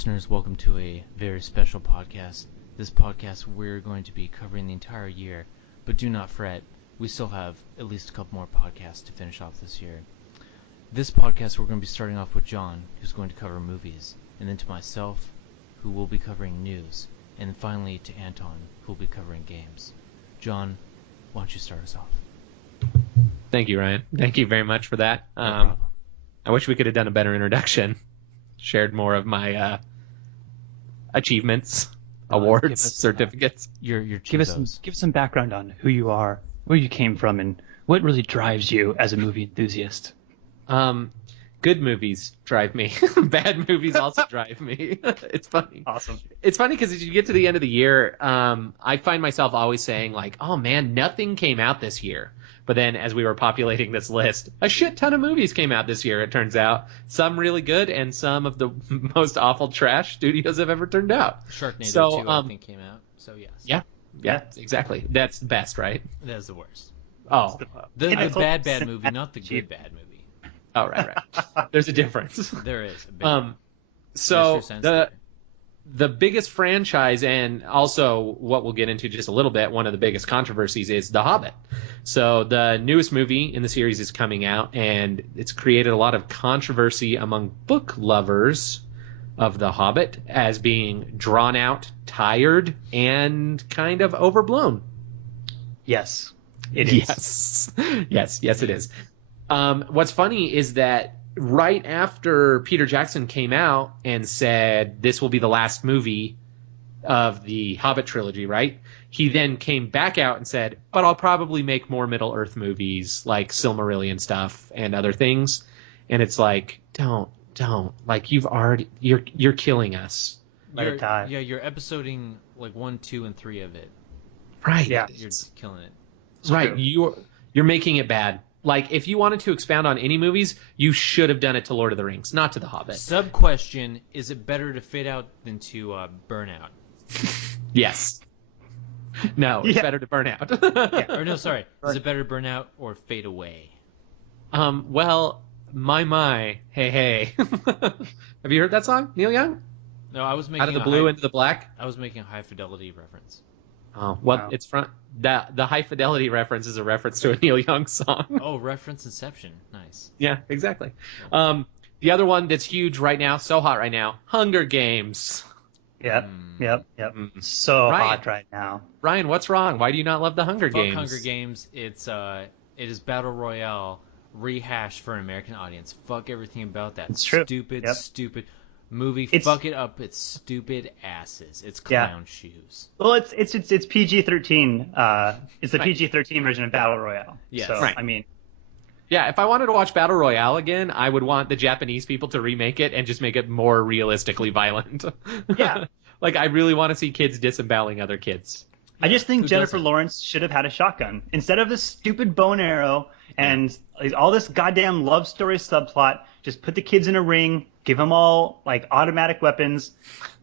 listeners, welcome to a very special podcast. This podcast, we're going to be covering the entire year, but do not fret, we still have at least a couple more podcasts to finish off this year. This podcast, we're going to be starting off with John, who's going to cover movies, and then to myself, who will be covering news, and then finally to Anton, who will be covering games. John, why don't you start us off? Thank you, Ryan. Thank you very much for that. No problem. I wish we could have done a better introduction. Shared more of my achievements, awards, certificates. Your Give us some background on who you are, where you came from, and what really drives you as a movie enthusiast. Good movies drive me. Bad movies also drive me. It's funny. Awesome. It's funny because as you get to the end of the year, I find myself always saying like, "Oh man, nothing came out this year." But then as we were populating this list, a shit ton of movies came out this year, it turns out. Some really good and some of the most awful trash studios have ever turned out. Sharknado 2, I think, came out, so yes. Yeah, exactly. That's the best, right? That is the worst. Oh. The bad movie, not the good bad movie. Oh, right. There's a difference. There is. A big so the biggest franchise, and also what we'll get into just a little bit, one of the biggest controversies is The Hobbit. So the newest movie in the series is coming out, and it's created a lot of controversy among book lovers of The Hobbit as being drawn out, tired, and kind of overblown. Yes, it is. Yes, it is. What's funny is that right after Peter Jackson came out and said this will be the last movie of the Hobbit trilogy, right? He then came back out and said, but I'll probably make more Middle-earth movies like Silmarillion stuff and other things. And it's like, don't. Like you're killing us. You're episoding like 1, 2, and 3 of it. Right. Yeah. You're killing it. It's right. True. You're making it bad. Like, if you wanted to expound on any movies, you should have done it to Lord of the Rings, not to The Hobbit. Sub-question, is it better to fade out than to burn out? Yes. No, it's better to burn out. Or no, sorry. Is it better to burn out or fade away? Well, my, hey. Have you heard that song, Neil Young? No, I was making Out of the blue into the black? I was making a high-fidelity reference. Oh, well, wow. It's from the high fidelity reference is a reference to a Neil Young song. Oh, reference Inception. Nice. Yeah, exactly. The other one that's huge right now, so hot right now, Hunger Games. Yep. So Ryan, hot right now. Ryan, what's wrong? Why do you not love the Hunger Games? Hunger Games. It is Battle Royale rehashed for an American audience. Fuck everything about that. It's true. Stupid movie. Fuck it up. It's stupid asses. It's clown shoes. Well, it's PG-13. It's the PG-13 version of Battle Royale. Yes. So, right. I mean, yeah, if I wanted to watch Battle Royale again, I would want the Japanese people to remake it and just make it more realistically violent. Yeah. Like, I really want to see kids disemboweling other kids. I just think Jennifer Lawrence should have had a shotgun instead of this stupid bow and arrow and all this goddamn love story subplot. Just put the kids in a ring, give them all like automatic weapons.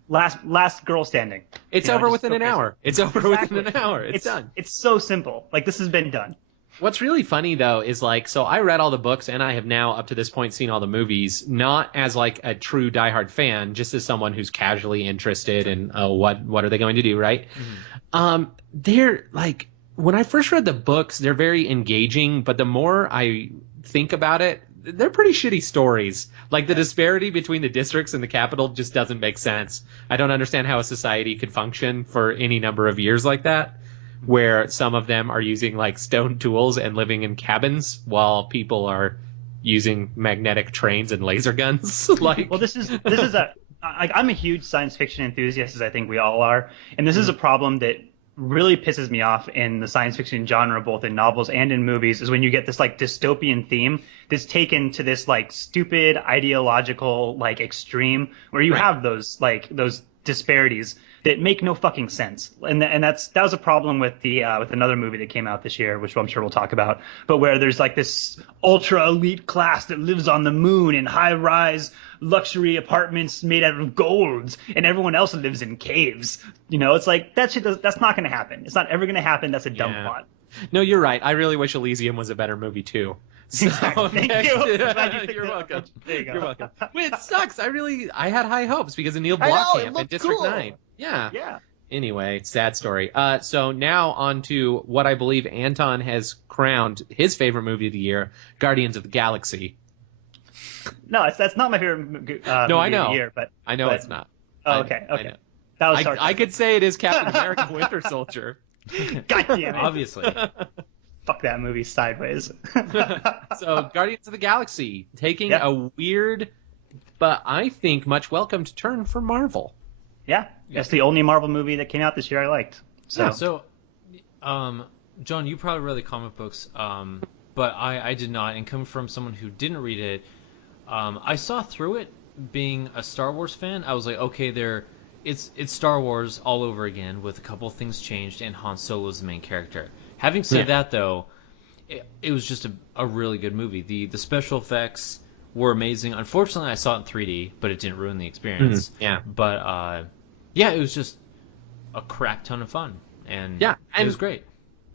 Last girl standing. It's over within an hour. It's over within an hour. It's done. It's so simple. Like, this has been done. What's really funny though is like, so I read all the books and I have now up to this point seen all the movies, not as like a true diehard fan, just as someone who's casually interested in what are they going to do, right? Mm-hmm. They're like, when I first read the books, they're very engaging, but the more I think about it, they're pretty shitty stories. Like, the disparity between the districts and the capital just doesn't make sense. I don't understand how a society could function for any number of years like that, where some of them are using like stone tools and living in cabins while people are using magnetic trains and laser guns. Like, well, this is I'm a huge science fiction enthusiast, as I think we all are, and this is a problem that really pisses me off in the science fiction genre, both in novels and in movies, is when you get this like dystopian theme that's taken to this like stupid ideological like extreme where you have those disparities that make no fucking sense. And that was a problem with with another movie that came out this year, which I'm sure we'll talk about, but where there's like this ultra elite class that lives on the moon in high rise luxury apartments made out of gold, and everyone else lives in caves. You know, it's like that shit that's not going to happen. It's not ever going to happen. That's a dumb plot. No, you're right. I really wish Elysium was a better movie too. So, Thank you. Glad you picked You're it up. welcome. There you go. You're welcome. Wait, it sucks. I had high hopes because of Neil I know, it Blomkamp in looked District cool. 9. Yeah. Yeah. Anyway, sad story. So now on to what I believe Anton has crowned his favorite movie of the year, Guardians of the Galaxy. No, that's not my favorite movie I know. of the year, but I know but- it's not. Oh, I okay. know. That was I sarcasm. could say it is Captain America Winter Soldier. God damn it. Obviously. Fuck that movie sideways. So Guardians of the Galaxy taking Yep. a weird, but I think much welcomed turn for Marvel. Yeah, that's the only Marvel movie that came out this year I liked. So, So, John, you probably read the comic books, but I did not. And coming from someone who didn't read it, I saw through it. Being a Star Wars fan, I was like, okay, it's Star Wars all over again with a couple of things changed, and Han Solo's the main character. Having said that, though, it was just a really good movie. The special effects were amazing. Unfortunately, I saw it in 3D, but it didn't ruin the experience. Yeah. But yeah, it was just a crap ton of fun, and Yeah, it was great.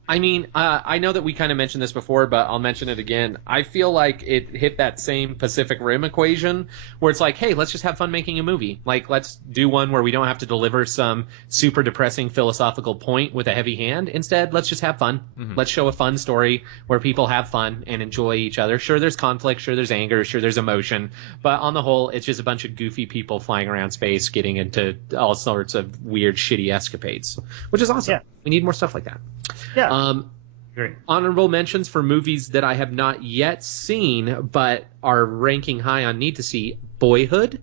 I mean, I know that we kind of mentioned this before, but I'll mention it again. I feel like it hit that same Pacific Rim equation where it's like, hey, let's just have fun making a movie. Like, let's do one where we don't have to deliver some super depressing philosophical point with a heavy hand. Instead, let's just have fun. Mm-hmm. Let's show a fun story where people have fun and enjoy each other. Sure, there's conflict. Sure, there's anger. Sure, there's emotion. But on the whole, it's just a bunch of goofy people flying around space getting into all sorts of weird, shitty escapades, which is awesome. Yeah. We need more stuff like that. yeah. Great. Honorable mentions for movies that I have not yet seen but are ranking high on need to see. Boyhood,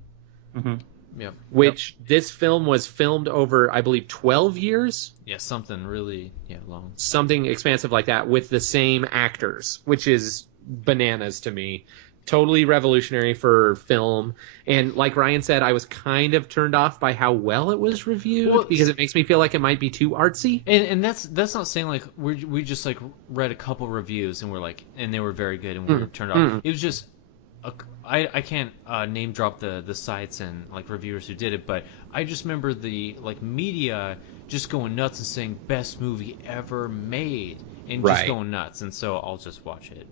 Mm-hmm. Yep. which this film was filmed over, I believe, 12 years, Yeah, something really long. something expansive like that, with the same actors, which is bananas to me. Totally revolutionary for film. And like Ryan said, I was kind of turned off by how well it was reviewed because it makes me feel like it might be too artsy. And that's not saying like we just like read a couple reviews and we're like, and they were very good and we were turned off. It was just I can't name drop the sites and like reviewers who did it, but I just remember the like media just going nuts and saying best movie ever made and just Right. going nuts, and so I'll just watch it.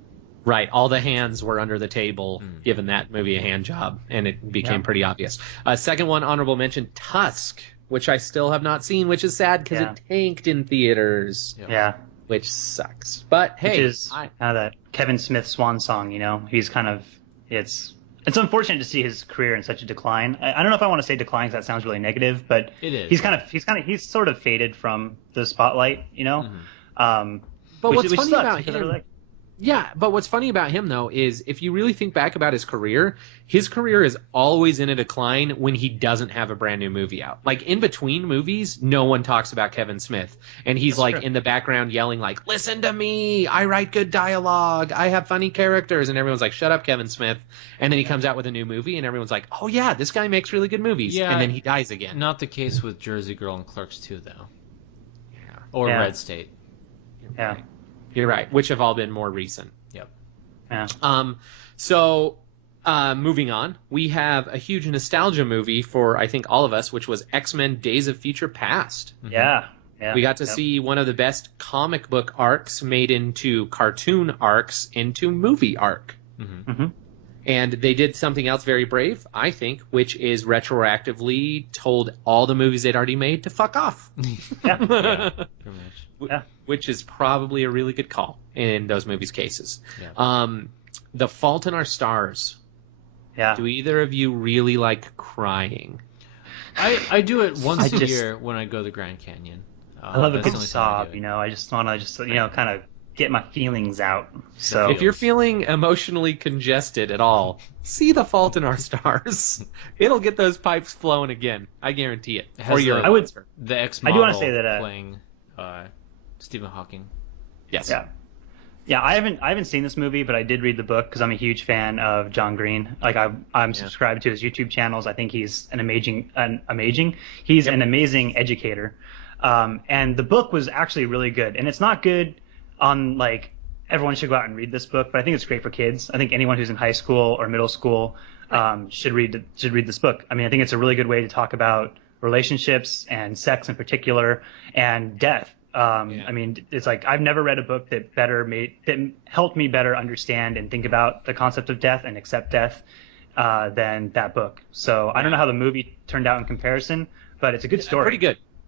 Right, all the hands were under the table, giving that movie a hand job, and it became pretty obvious. Second one, honorable mention, Tusk, which I still have not seen, which is sad because it tanked in theaters, Yeah. which sucks. But hey, Which is kind of that Kevin Smith swan song, you know? He's kind of it's unfortunate to see his career in such a decline. I don't know if I want to say decline because that sounds really negative, but It is. he's sort of faded from the spotlight, you know? but which what's funny sucks about because I him? really like- Yeah, but what's funny about him, though, is if you really think back about his career is always in a decline when he doesn't have a brand new movie out. Like, in between movies, no one talks about Kevin Smith. And he's, That's true. in the background yelling, like, listen to me, I write good dialogue, I have funny characters. And everyone's like, shut up, Kevin Smith. And then he comes out with a new movie, and everyone's like, oh, yeah, this guy makes really good movies. Yeah. And then he dies again. Not the case with Jersey Girl and Clerks 2, though. Yeah. Or Yeah. Red State. Yeah. You're right, which have all been more recent. Yep. Yeah. So moving on, we have a huge nostalgia movie for, I think, all of us, which was X-Men Days of Future Past. Yeah. Yeah. We got to Yep. see one of the best comic book arcs made into cartoon arcs into movie arc. Mhm. And they did something else very brave, I think, which is retroactively told all the movies they'd already made to fuck off. Yeah. Pretty much. Yeah. Which is probably a really good call in those movies' cases. Yeah. The Fault in Our Stars. Yeah. Do either of you really like crying? I do it once a just- year when I go to the Grand Canyon. I love a That's good the only time I do sob, it. you know? I just want to kind of get my feelings out. So If you're feeling emotionally congested at all, see The Fault in Our Stars. It'll get those pipes flowing again. I guarantee it. It has Or your the- I would- The X I do model wanna say that, playing Stephen Hawking. Yes. Yeah. Yeah, I haven't seen this movie, but I did read the book because I'm a huge fan of John Green. Like I'm subscribed to his YouTube channels. I think he's an amazing educator. And the book was actually really good. And it's not good on like everyone should go out and read this book, but I think it's great for kids. I think anyone who's in high school or middle school should read this book. I mean, I think it's a really good way to talk about relationships and sex in particular and death. I mean, it's like I've never read a book that helped me better understand and think about the concept of death and accept death than that book. So I don't know how the movie turned out in comparison, but it's a good story.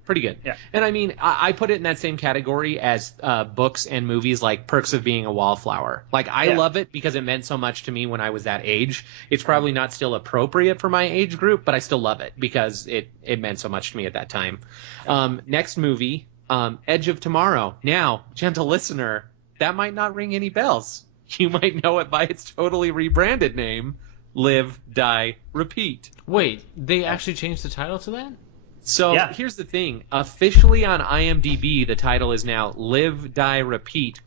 Pretty good. Yeah. And I mean, I put it in that same category as books and movies like Perks of Being a Wallflower. Like, I love it because it meant so much to me when I was that age. It's probably not still appropriate for my age group, but I still love it because it meant so much to me at that time. Next movie, Edge of Tomorrow. Now, gentle listener, that might not ring any bells. You might know it by its totally rebranded name, Live, Die, Repeat. Wait, they actually changed the title to that? So here's the thing. Officially on IMDb, the title is now Live, Die, Repeat,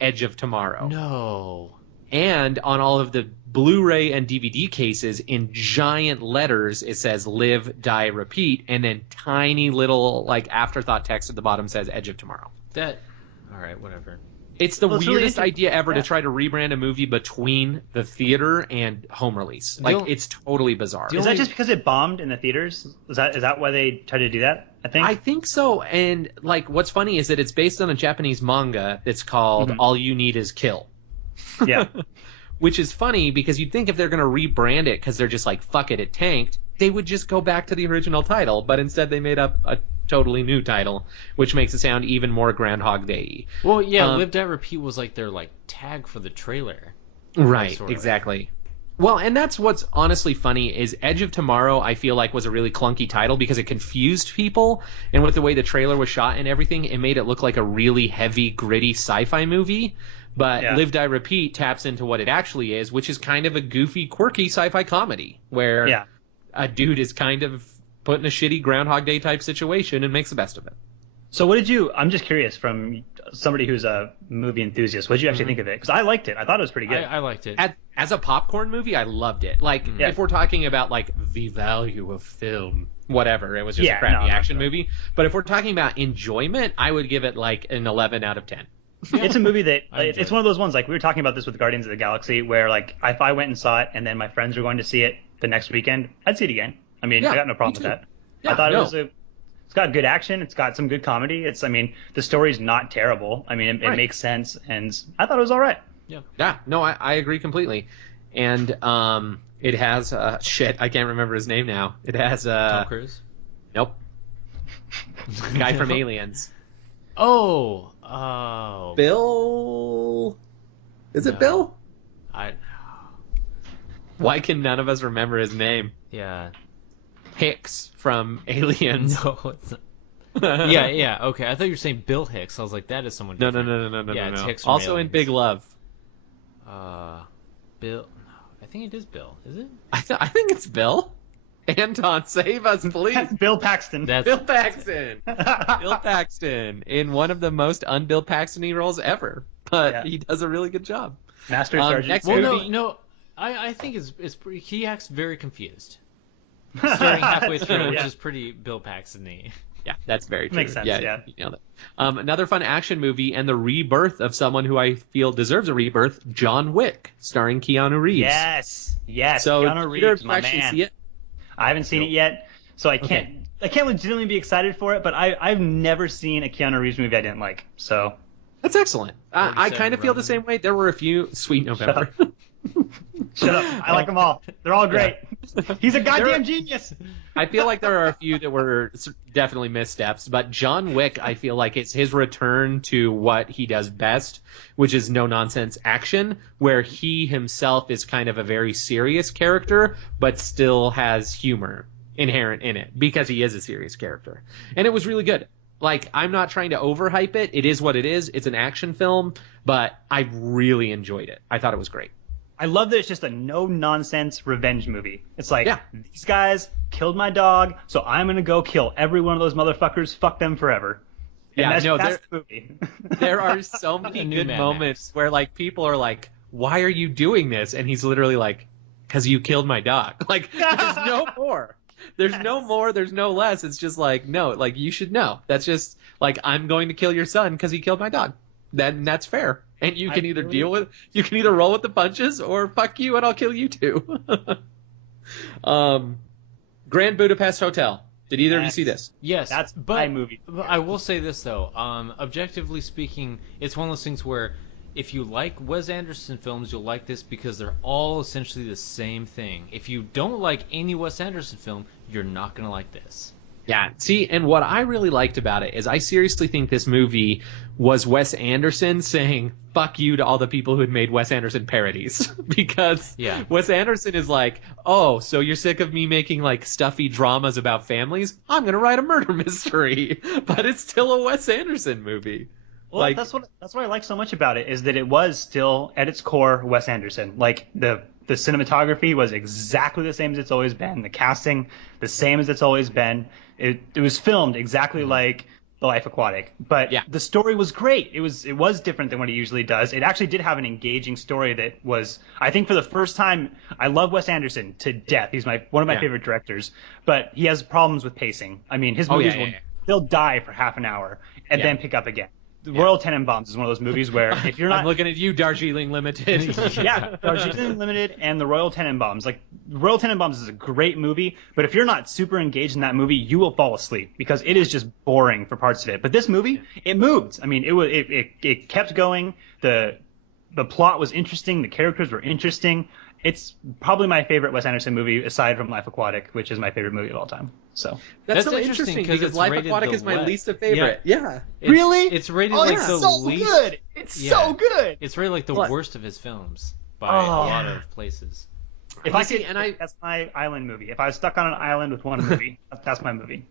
Edge of Tomorrow. No. And on all of the Blu-ray and DVD cases, in giant letters, it says Live, Die, Repeat, and then tiny little like afterthought text at the bottom says Edge of Tomorrow. All right, whatever. It's the weirdest really idea ever to try to rebrand a movie between the theater and home release. Like, it's totally bizarre. Is that just because it bombed in the theaters? Is that why they tried to do that? I think so. And like, what's funny is that it's based on a Japanese manga that's called All You Need Is Kill. Yeah. Which is funny because you'd think if they're going to rebrand it because they're just like, fuck it, it tanked, they would just go back to the original title. But instead they made up a totally new title, which makes it sound even more Groundhog Day-y. Well, yeah, Live, Die, Repeat was like their like tag for the trailer. Right, exactly. Well, and that's what's honestly funny is Edge of Tomorrow, I feel like, was a really clunky title because it confused people, and with the way the trailer was shot and everything, it made it look like a really heavy, gritty sci-fi movie. But Live, Die, Repeat taps into what it actually is, which is kind of a goofy, quirky sci-fi comedy where a dude is kind of put in a shitty Groundhog Day type situation and makes the best of it. So what did you? I'm just curious from somebody who's a movie enthusiast. What did you actually think of it? Because I liked it. I thought it was pretty good. I liked it. As a popcorn movie, I loved it. Like, if we're talking about like the value of film, whatever, it was just a crappy action movie. But if we're talking about enjoyment, I would give it like an 11 out of 10. It's a movie that it's one of those ones, like we were talking about this with Guardians of the Galaxy, where like if I went and saw it and then my friends were going to see it the next weekend, I'd see it again. I mean, I got no problem with that. I thought it's got good action. It's got some good comedy. The story's not terrible. I mean, it makes sense, and I thought it was all right. Yeah. No, I agree completely. And it has shit. I can't remember his name now. It has Tom Cruise. Nope. Guy from Aliens. Oh. Bill. Is it Bill? Why can none of us remember his name? Yeah. Hicks from Aliens. No, it's not. yeah, okay. I thought you were saying Bill Hicks. I was like, that is someone different. No. Yeah, it's Hicks from also Aliens. in Big Love. Bill. No, I think it is Bill. Is it? I think it's Bill. Anton, save us, please. That's Bill Paxton. Bill Paxton. Bill Paxton in one of the most un-Bill Paxton-y roles ever, but he does a really good job. Master Sergeant. Next movie. No. I think it's pretty, he acts very confused. Starting halfway through, which is pretty Bill Paxton-y. Yeah, that's very true. Makes sense, yeah. You know that. Another fun action movie and the rebirth of someone who I feel deserves a rebirth, John Wick, starring Keanu Reeves. Yes. So, Keanu Reeves, my actually man. see it? I haven't seen it yet, so I can't legitimately be excited for it, but I've never seen a Keanu Reeves movie I didn't like, so. That's excellent. I kind of feel the same way. There were a few. Sweet November. Shut up. I like them all. They're all great. Yeah. He's a goddamn genius. I feel like there are a few that were definitely missteps, but John Wick, I feel like it's his return to what he does best, which is no-nonsense action, where he himself is kind of a very serious character, but still has humor inherent in it, because he is a serious character. And it was really good. Like, I'm not trying to overhype it. It is what it is. It's an action film, but I really enjoyed it. I thought it was great. I love that it's just a no-nonsense revenge movie. It's like, these guys killed my dog, so I'm going to go kill every one of those motherfuckers. Fuck them forever. And that's the movie. There are so many good moments where, like, people are like, why are you doing this? And he's literally like, because you killed my dog. Like, there's no more. There's no more, there's no less. It's just like, no, like, you should know. That's just, like, I'm going to kill your son because he killed my dog. That's fair. And you can either roll with the punches or fuck you and I'll kill you too. Grand Budapest Hotel. Did either of you see this? Yes, That's but my movie. I will say this though. Objectively speaking, it's one of those things where if you like Wes Anderson films, you'll like this because they're all essentially the same thing. If you don't like any Wes Anderson film, you're not gonna like this. Yeah, see, and what I really liked about it is I seriously think this movie was Wes Anderson saying fuck you to all the people who had made Wes Anderson parodies. Because Wes Anderson is like, oh, so you're sick of me making like stuffy dramas about families? I'm going to write a murder mystery. But it's still a Wes Anderson movie. Well, like, that's what I like so much about it, is that it was still at its core Wes Anderson. Like the cinematography was exactly the same as it's always been. The casting, the same as it's always been. It was filmed exactly like The Life Aquatic, but the story was great. It was different than what he usually does. It actually did have an engaging story that was, I think, for the first time. I love Wes Anderson to death. He's one of my favorite directors, but he has problems with pacing. I mean, his movies they'll die for half an hour and then pick up again. The Royal Tenenbaums is one of those movies where if you're not... I'm looking at you, Darjeeling Limited. Darjeeling Limited and the Royal Tenenbaums. Like, Royal Tenenbaums is a great movie, but if you're not super engaged in that movie, you will fall asleep because it is just boring for parts of it. But this movie, it moved. I mean, it kept going. The plot was interesting. The characters were interesting. It's probably my favorite Wes Anderson movie aside from Life Aquatic, which is my favorite movie of all time. So that's so interesting because Life Aquatic is my least favorite. Yeah. Really? It's rated the least. Good. It's so good. It's rated like the worst of his films by a lot of places. If I could, that's my island movie. If I was stuck on an island with one movie, that's my movie.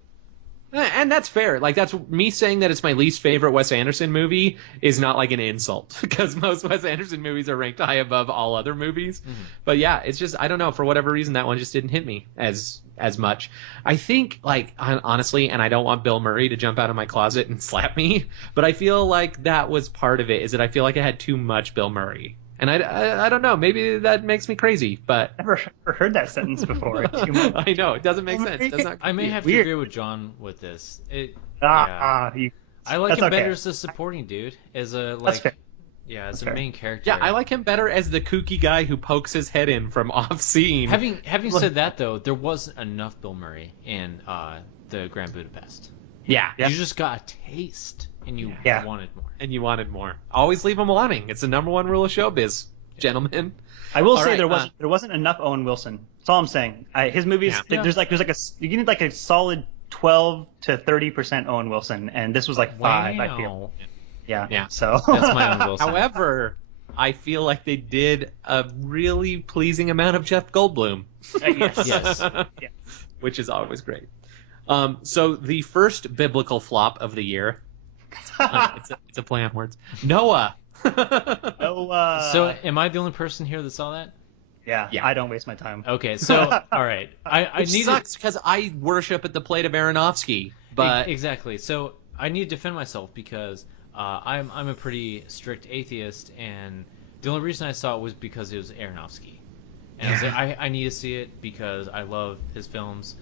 And that's fair. Like, that's me saying that it's my least favorite Wes Anderson movie is not like an insult because most Wes Anderson movies are ranked high above all other movies. Mm-hmm. But yeah, it's just, I don't know, for whatever reason that one just didn't hit me as much. I think, like, honestly, and I don't want Bill Murray to jump out of my closet and slap me, but I feel like that was part of it, is that I feel like I had too much Bill Murray. And I don't know, maybe that makes me crazy, but... I've never heard that sentence before. I know, it doesn't make sense. I may have to agree with John with this. I like him better as a supporting dude, as a, like... as a main character. Yeah, I like him better as the kooky guy who pokes his head in from off scene. Having said that, though, there wasn't enough Bill Murray in the Grand Budapest. Yeah. You just got a taste, and you wanted more. And you wanted more. Always leave them wanting. It's the number one rule of showbiz, gentlemen. I will say there wasn't enough Owen Wilson. That's all I'm saying. His movies, there's you need like a solid 12 to 30% Owen Wilson, and this was like 5. I feel. Yeah. So that's my Owen Wilson. However, I feel like they did a really pleasing amount of Jeff Goldblum. Yes. Which is always great. So the first biblical flop of the year. It's a play on words. Noah. Noah. So am I the only person here that saw that? Yeah. I don't waste my time. Okay, so all right. I need sucks because I worship at the plate of Aronofsky. But exactly. So I need to defend myself because I'm a pretty strict atheist, and the only reason I saw it was because it was Aronofsky, and I was like, I need to see it because I love his films.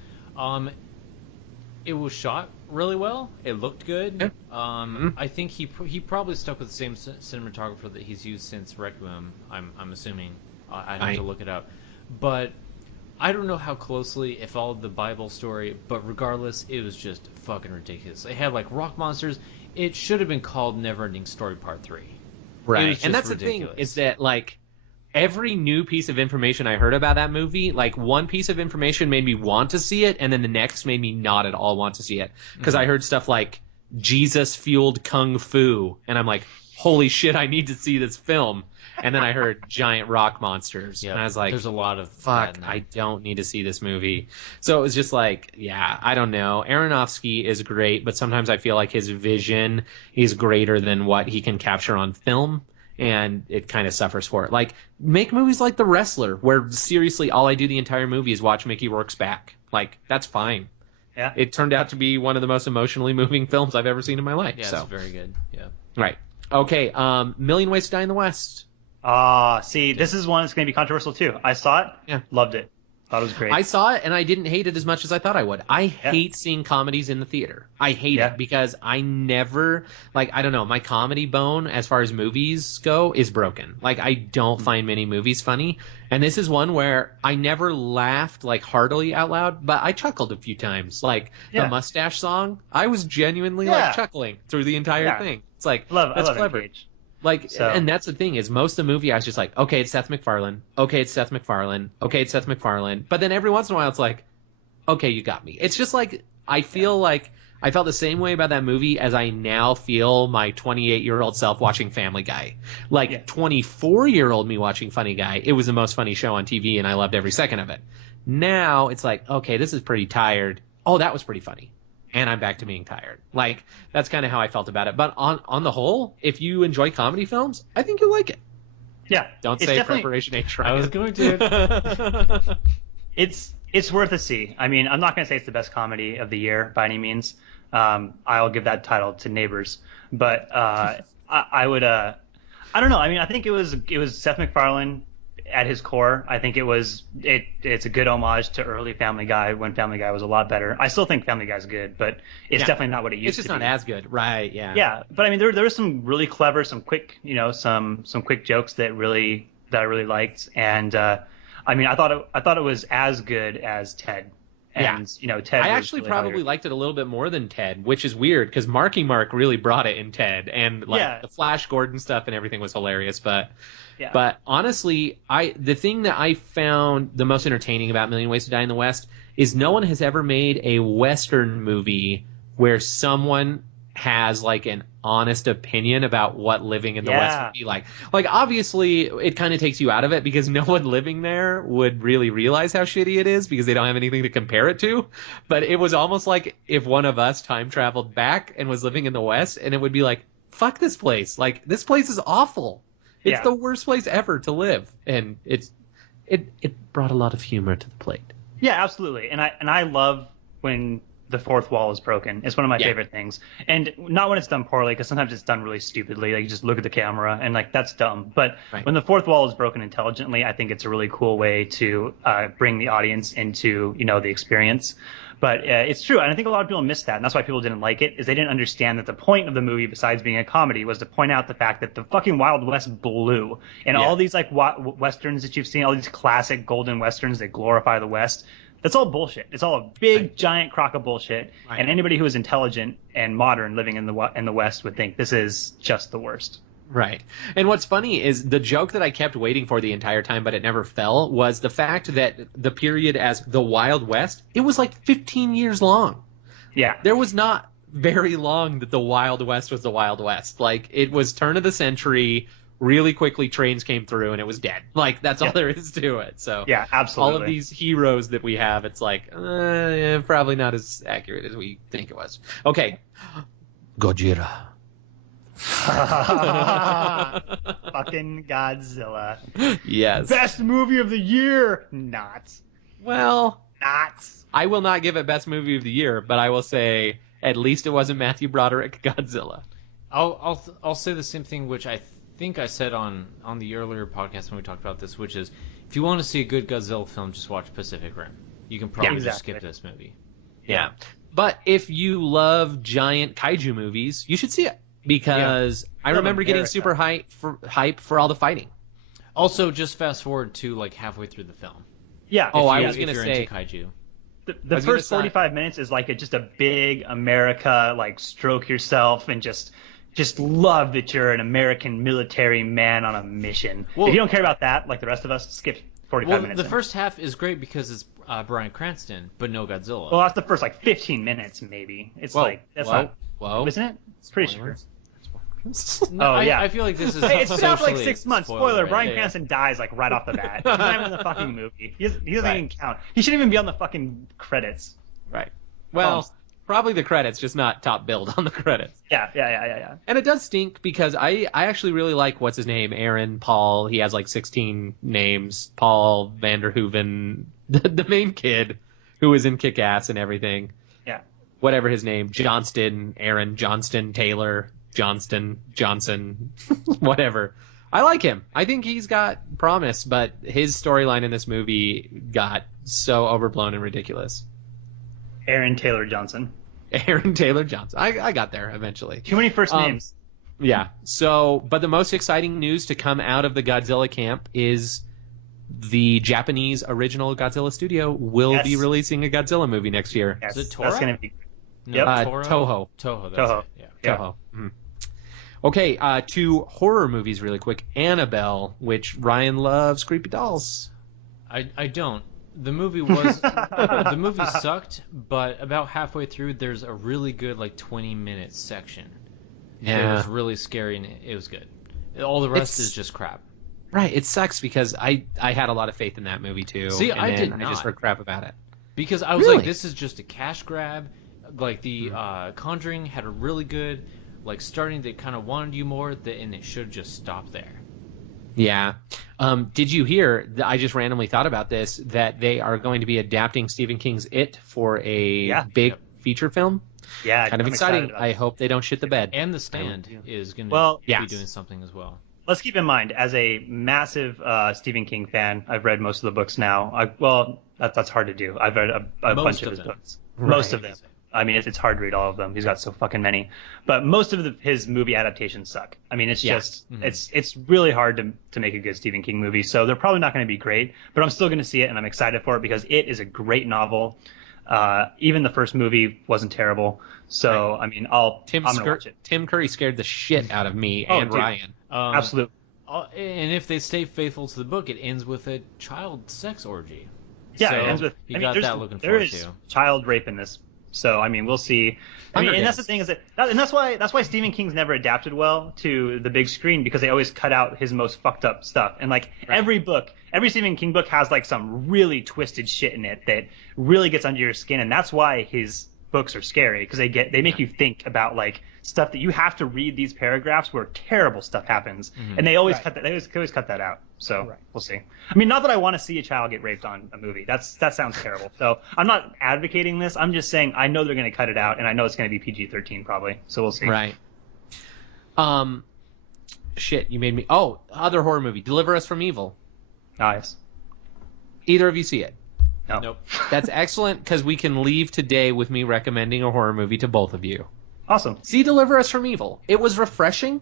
It was shot really well. It looked good. Yeah. I think he probably stuck with the same cinematographer that he's used since Requiem. I'm assuming. I'd have to look it up, but I don't know how closely it followed the Bible story. But regardless, it was just fucking ridiculous. They had like rock monsters. It should have been called Neverending Story Part 3. Right, and that's ridiculous. The thing is that like. Every new piece of information I heard about that movie, like one piece of information made me want to see it, and then the next made me not at all want to see it. Because I heard stuff like Jesus-fueled kung fu, and I'm like, holy shit, I need to see this film. And then I heard giant rock monsters, and I was like, there's a lot of fuck, I don't need to see this movie. So it was just like, I don't know. Aronofsky is great, but sometimes I feel like his vision is greater than what he can capture on film. And it kind of suffers for it. Like, make movies like The Wrestler, where seriously all I do the entire movie is watch Mickey Rourke's back. Like, that's fine. Yeah. It turned out to be one of the most emotionally moving films I've ever seen in my life. Yeah, so. It's very good. Yeah. Right. Okay, Million Ways to Die in the West. See, this is one that's going to be controversial too. I saw it, loved it. Thought it was great. I saw it and I didn't hate it as much as I thought I would. I hate seeing comedies in the theater. I hate it because I never, like, I don't know, my comedy bone as far as movies go is broken. Like, I don't find many movies funny. And this is one where I never laughed, like, heartily out loud, but I chuckled a few times. Like, the Mustache song, I was genuinely, like, chuckling through the entire thing. It's like, that's clever. Engage. Like, and that's the thing is most of the movie I was just like, okay, it's Seth MacFarlane. Okay, it's Seth MacFarlane. Okay, it's Seth MacFarlane. But then every once in a while it's like, okay, you got me. It's just like, I feel like I felt the same way about that movie as I now feel my 28-year-old self watching Family Guy. Like, 24-year-old me watching Funny Guy, it was the most funny show on TV and I loved every second of it. Now it's like, okay, this is pretty tired. Oh, that was pretty funny. And I'm back to being tired. Like, that's kind of how I felt about it. But on the whole, if you enjoy comedy films, I think you'll like it. Yeah. Don't say Preparation H. I was going to. It's worth a see. I mean, I'm not going to say it's the best comedy of the year by any means. I'll give that title to Neighbors. But I would. I don't know. I mean, I think it was Seth MacFarlane at his core. I think it's a good homage to early Family Guy when Family Guy was a lot better. I still think Family Guy's good, but it's definitely not what it used to be. It's just not as good, right? Yeah. Yeah, but I mean, there was some really clever, some quick, some quick jokes that I really liked, and I mean, I thought it was as good as Ted. And Ted. I actually really probably liked it a little bit more than Ted, which is weird because Marky Mark really brought it in Ted, and the Flash Gordon stuff and everything was hilarious, but. Yeah. But honestly, the thing that I found the most entertaining about Million Ways to Die in the West is no one has ever made a Western movie where someone has like an honest opinion about what living in the West would be like. Like, obviously, it kind of takes you out of it because no one living there would really realize how shitty it is because they don't have anything to compare it to. But it was almost like if one of us time traveled back and was living in the West, and it would be like, fuck this place. Like, this place is awful. It's the worst place ever to live, and it brought a lot of humor to the plate. Yeah, absolutely, and I love when the fourth wall is broken. It's one of my favorite things, and not when it's done poorly, because sometimes it's done really stupidly. Like, you just look at the camera and like that's dumb. But when the fourth wall is broken intelligently, I think it's a really cool way to bring the audience into the experience. But it's true, and I think a lot of people missed that, and that's why people didn't like it, is they didn't understand that the point of the movie, besides being a comedy, was to point out the fact that the fucking Wild West blew. And all these, like, westerns that you've seen, all these classic golden westerns that glorify the West, that's all bullshit. It's all a big, giant crock of bullshit, and anybody who is intelligent and modern living in the West would think this is just the worst. Right. And what's funny is the joke that I kept waiting for the entire time, but it never fell, was the fact that the period as the Wild West, it was like 15 years long. Yeah. There was not very long that the Wild West was the Wild West. Like, it was turn of the century, really quickly trains came through, and it was dead. Like, that's all there is to it. So yeah, absolutely. All of these heroes that we have, it's like, probably not as accurate as we think it was. Okay. Gojira. Fucking Godzilla. Yes. Best movie of the year. Not. Well, not. I will not give it best movie of the year, but I will say at least it wasn't Matthew Broderick Godzilla. I'll say the same thing, which I think I said on the earlier podcast when we talked about this, which is if you want to see a good Godzilla film, just watch Pacific Rim. You can probably just skip this movie. Yeah. But if you love giant kaiju movies, you should see it. Because I remember getting super hype for all the fighting. Also, just fast forward to like halfway through the film. Yeah. I was going to say into kaiju. The first 45 minutes is like just a big America, like stroke yourself and just love that you're an American military man on a mission. Well, if you don't care about that, like the rest of us, skip 45 minutes. The first half is great because it's Bryan Cranston, but no Godzilla. Well, that's the first like 15 minutes maybe. It's not, isn't it? It's pretty sure. No, I feel like this is. Hey, it's been out for like 6 months. Spoiler: Bryan Cranston dies like right off the bat. He's not even in the fucking movie. He doesn't even count. He shouldn't even be on the fucking credits. Right. Well, probably the credits, just not top billed on the credits. Yeah. And it does stink because I actually really like what's his name, Aaron Paul. He has like 16 names. Paul Vanderhooven, the main kid who is in Kick-Ass and everything. Yeah. Whatever his name, Johnston, Aaron Johnston, Taylor. Johnson, whatever. I like him. I think he's got promise, but his storyline in this movie got so overblown and ridiculous. Aaron Taylor Johnson. Aaron Taylor Johnson. I got there eventually. Too many first names. Yeah. So, but the most exciting news to come out of the Godzilla camp is the Japanese original Godzilla studio will be releasing a Godzilla movie next year. Yes, Is it that's Tora? going to be. No, Yep. Toho. Toho. That's Toho. it. Yeah. Yeah. Toho. Mhm. Okay, 2 horror movies really quick. Annabelle, which Ryan loves creepy dolls. I don't. The movie was the movie sucked, but about halfway through there's a really good 20-minute section. Yeah. It was really scary and it was good. All the rest It's- is just crap. Right, it sucks because I had a lot of faith in that movie too. See, and I then did I not. just heard crap about it. Because I was Really? like, this is just a cash grab. Like the Conjuring had a really good, starting that kind of wanted you more, and it should just stop there. Yeah. Did you hear? I just randomly thought about this that they are going to be adapting Stephen King's It for a big feature film. Yeah, Kind of I'm exciting. excited about I that. hope they don't shit the bed. And The Stand is going to Well, be yes. doing something as well. Let's keep in mind, as a massive Stephen King fan, I've read most of the books now. That's hard to do. I've read a bunch of his books. Most of them. I mean, it's hard to read all of them. He's got so fucking many. But most of his movie adaptations suck. I mean, it's just it's really hard to make a good Stephen King movie. So they're probably not going to be great. But I'm still going to see it, and I'm excited for it because it is a great novel. Even the first movie wasn't terrible. So I mean, I'm gonna watch it. Tim Curry scared the shit out of me Oh, and dude. Ryan. Absolutely. And if they stay faithful to the book, it ends with a child sex orgy. Yeah, So it ends with. you got that looking there forward is to. child rape in this. So I mean, we'll see. And that's the thing and that's why Stephen King's never adapted well to the big screen because they always cut out his most fucked up stuff. And every Stephen King book has some really twisted shit in it that really gets under your skin, and that's why his books are scary because they make you think about stuff that you have to read these paragraphs where terrible stuff happens, and they always cut that. They always cut that out. So we'll see. I mean, not that I want to see a child get raped on a movie. That sounds terrible. So I'm not advocating this. I'm just saying I know they're going to cut it out, and I know it's going to be PG-13 probably. So we'll see. Right. Shit, you made me. Oh, other horror movie, Deliver Us from Evil. Nice. Either of you see it? No. Nope. That's excellent because we can leave today with me recommending a horror movie to both of you. Awesome. See Deliver Us from Evil. It was refreshing.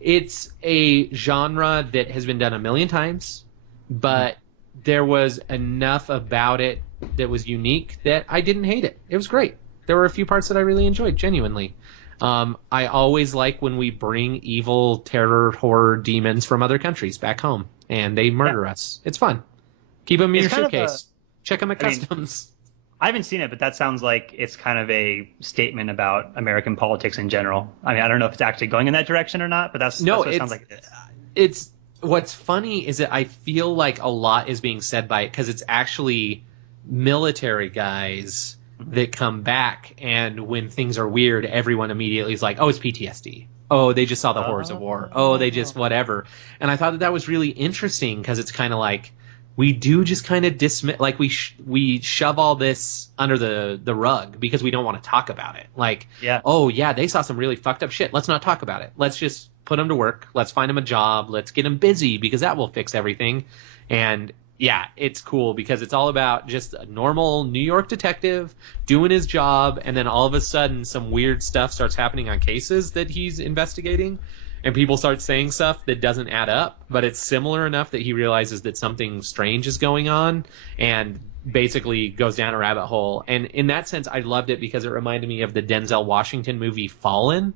It's a genre that has been done a million times, but there was enough about it that was unique that I didn't hate it. It was great. There were a few parts that I really enjoyed, genuinely. I always like when we bring evil, terror, horror demons from other countries back home, and they murder us. It's fun. Keep them in your suitcase. Check them at customs. I haven't seen it, but that sounds like it's kind of a statement about American politics in general. I mean, I don't know if it's actually going in that direction or not, but that's what it sounds like it is. It's what's funny is that I feel like a lot is being said by it because it's actually military guys that come back, and when things are weird, everyone immediately is like, "Oh, it's PTSD. Oh, they just saw the horrors of war. Oh, they just whatever." And I thought that was really interesting because it's kind of like we do just kind of dismiss, like we shove all this under the rug because we don't want to talk about it. Like, oh yeah, they saw some really fucked up shit. Let's not talk about it. Let's just put them to work. Let's find them a job. Let's get them busy because that will fix everything. And yeah, it's cool because it's all about just a normal New York detective doing his job, and then all of a sudden some weird stuff starts happening on cases that he's investigating. And people start saying stuff that doesn't add up, but it's similar enough that he realizes that something strange is going on and basically goes down a rabbit hole. And in that sense, I loved it because it reminded me of the Denzel Washington movie Fallen,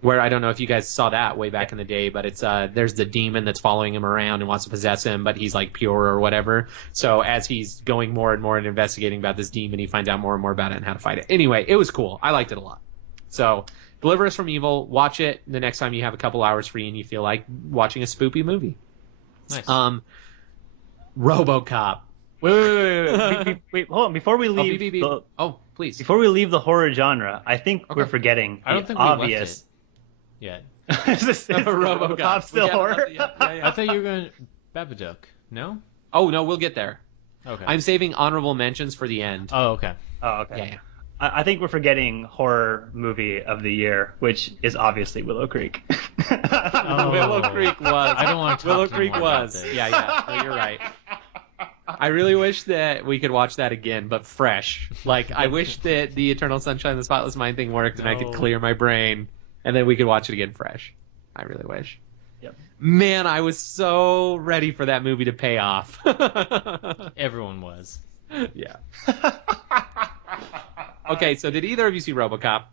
where I don't know if you guys saw that way back in the day, but it's there's the demon that's following him around and wants to possess him, but he's like pure or whatever. So as he's going more and more and investigating about this demon, he finds out more and more about it and how to fight it. Anyway, it was cool. I liked it a lot. So Deliver Us from Evil. Watch it the next time you have a couple hours free and you feel like watching a spoopy movie. Nice. RoboCop. Wait, hold on. Before we leave, please. Before we leave the horror genre, I think we're forgetting I don't think obvious. we left it yet. Is RoboCop still horror? I thought you were going Babadook. No? Oh no, we'll get there. Okay. I'm saving honorable mentions for the end. Oh, okay. Oh, okay. Yeah. I think we're forgetting horror movie of the year, which is obviously Willow Creek. Willow Creek was. I don't want to talk Willow to you Creek more about was. this. Yeah. No, you're right. I really wish that we could watch that again, but fresh. Like, I wish that the Eternal Sunshine of the Spotless Mind thing worked and I could clear my brain, and then we could watch it again fresh. I really wish. Yep. Man, I was so ready for that movie to pay off. Everyone was. Yeah. Okay, so did either of you see RoboCop?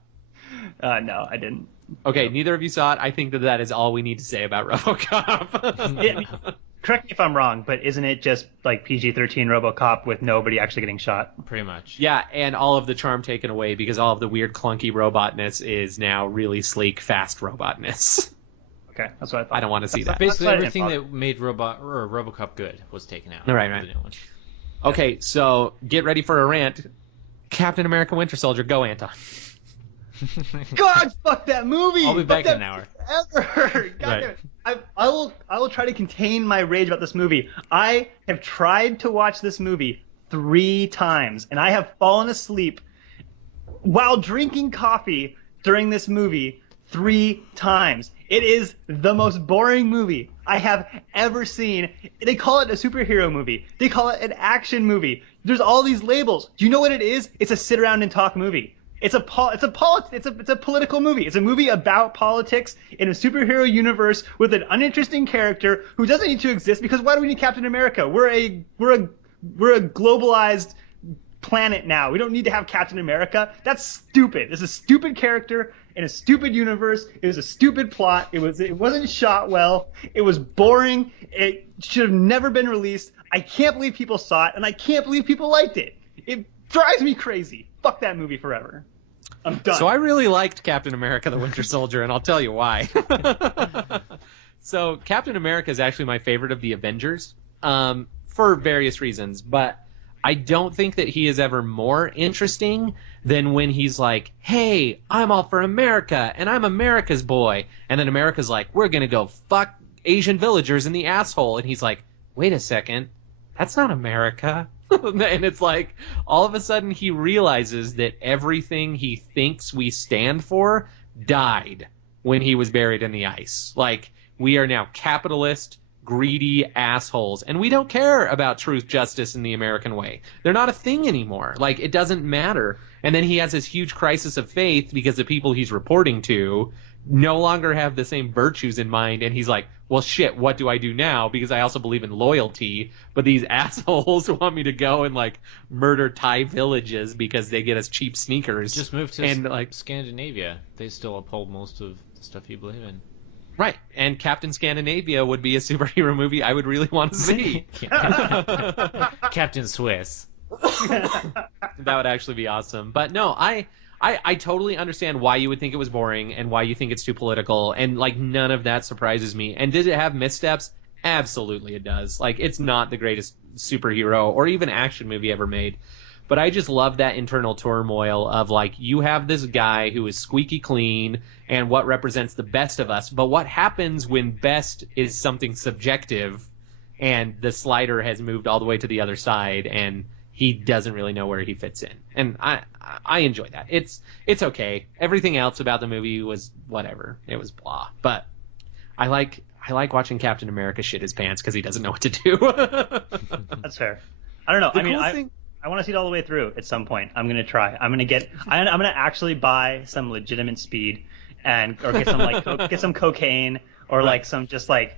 No, I didn't. Okay, neither of you saw it. I think that is all we need to say about RoboCop. Correct me if I'm wrong, but isn't it just like PG-13 RoboCop with nobody actually getting shot? Pretty much. Yeah, and all of the charm taken away because all of the weird clunky robotness is now really sleek, fast robotness. Okay, that's what I thought. I don't want to see that. Basically, everything that made RoboCop good was taken out. Right. Okay, so get ready for a rant. Captain America Winter Soldier, go, Anton. God, fuck that movie! I'll be back in an hour. Ever. God Right. damn it. I will try to contain my rage about this movie. I have tried to watch this movie 3 times, and I have fallen asleep while drinking coffee during this movie 3 times. It is the most boring movie I have ever seen. They call it a superhero movie. They call it an action movie. There's all these labels. Do you know what it is? It's a sit around and talk movie. It's a political movie. It's a movie about politics in a superhero universe with an uninteresting character who doesn't need to exist because why do we need Captain America? We're a globalized planet now. We don't need to have Captain America. That's stupid. It's a stupid character in a stupid universe. It was a stupid plot. It wasn't shot well. It was boring. It should have never been released. I can't believe people saw it, and I can't believe people liked it. It drives me crazy. Fuck that movie forever. I'm done. So I really liked Captain America the Winter Soldier, and I'll tell you why. So Captain America is actually my favorite of the Avengers for various reasons, but I don't think that he is ever more interesting than when he's like, hey, I'm all for America, and I'm America's boy. And then America's like, we're going to go fuck Asian villagers in the asshole. And he's like, wait a second, that's not America. And it's like, all of a sudden he realizes that everything he thinks we stand for died when he was buried in the ice. Like, we are now capitalist, greedy assholes, and we don't care about truth, justice, and the American way. They're not a thing anymore. Like, it doesn't matter. And then he has this huge crisis of faith because the people he's reporting to no longer have the same virtues in mind, and he's like, well, shit, what do I do now? Because I also believe in loyalty, but these assholes want me to go and, like, murder Thai villages because they get us cheap sneakers. Just move to Scandinavia. They still uphold most of the stuff you believe in. Right, and Captain Scandinavia would be a superhero movie I would really want to see. Captain Swiss. That would actually be awesome. But no, I totally understand why you would think it was boring and why you think it's too political, and like none of that surprises me. And did it have missteps? Absolutely it does. Like, it's not the greatest superhero or even action movie ever made. But I just love that internal turmoil of, like, you have this guy who is squeaky clean and what represents the best of us. But what happens when best is something subjective and the slider has moved all the way to the other side and he doesn't really know where he fits in? And I enjoy that. It's okay. Everything else about the movie was whatever. It was blah. But I like watching Captain America shit his pants because he doesn't know what to do. That's fair. I don't know. The cool thing... I want to see it all the way through at some point. I'm gonna try. I'm gonna actually buy some legitimate speed, or get some get some cocaine or like some just like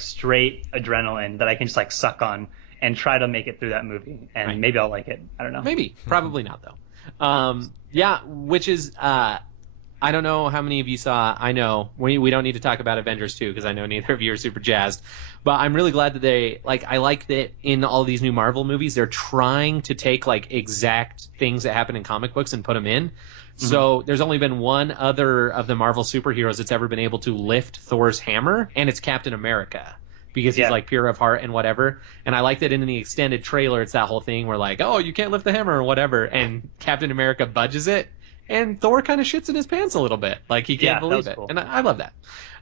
straight adrenaline that I can just like suck on and try to make it through that movie. And maybe I'll like it. I don't know. Maybe. Probably not though. Yeah, which is I don't know how many of you saw. I know we don't need to talk about Avengers 2 because I know neither of you are super jazzed. But I'm really glad that I like that in all these new Marvel movies, they're trying to take like exact things that happen in comic books and put them in. Mm-hmm. So there's only been one other of the Marvel superheroes that's ever been able to lift Thor's hammer, and it's Captain America. Because he's like pure of heart and whatever. And I like that in the extended trailer, it's that whole thing where like, oh, you can't lift the hammer or whatever. And Captain America budges it. And Thor kind of shits in his pants a little bit. Like, he can't believe it. Cool. And I love that.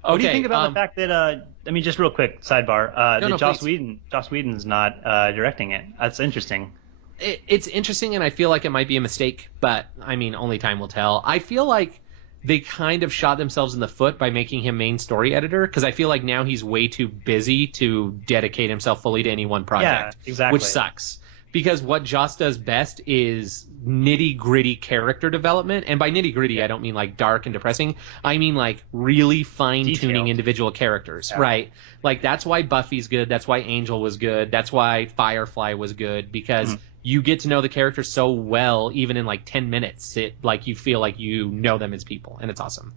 Okay, what do you think about the fact that, I mean, just real quick, sidebar, that Joss Whedon's not directing it? That's interesting. It's interesting, and I feel like it might be a mistake, but, I mean, only time will tell. I feel like they kind of shot themselves in the foot by making him main story editor, because I feel like now he's way too busy to dedicate himself fully to any one project. Yeah, exactly. Which sucks. Because what Joss does best is nitty-gritty character development. And by nitty-gritty, I don't mean like dark and depressing. I mean like really fine-tuning Detailed. individual characters, right? Like that's why Buffy's good. That's why Angel was good. That's why Firefly was good, because you get to know the characters so well, even in like 10 minutes. Like you feel like you know them as people, and it's awesome.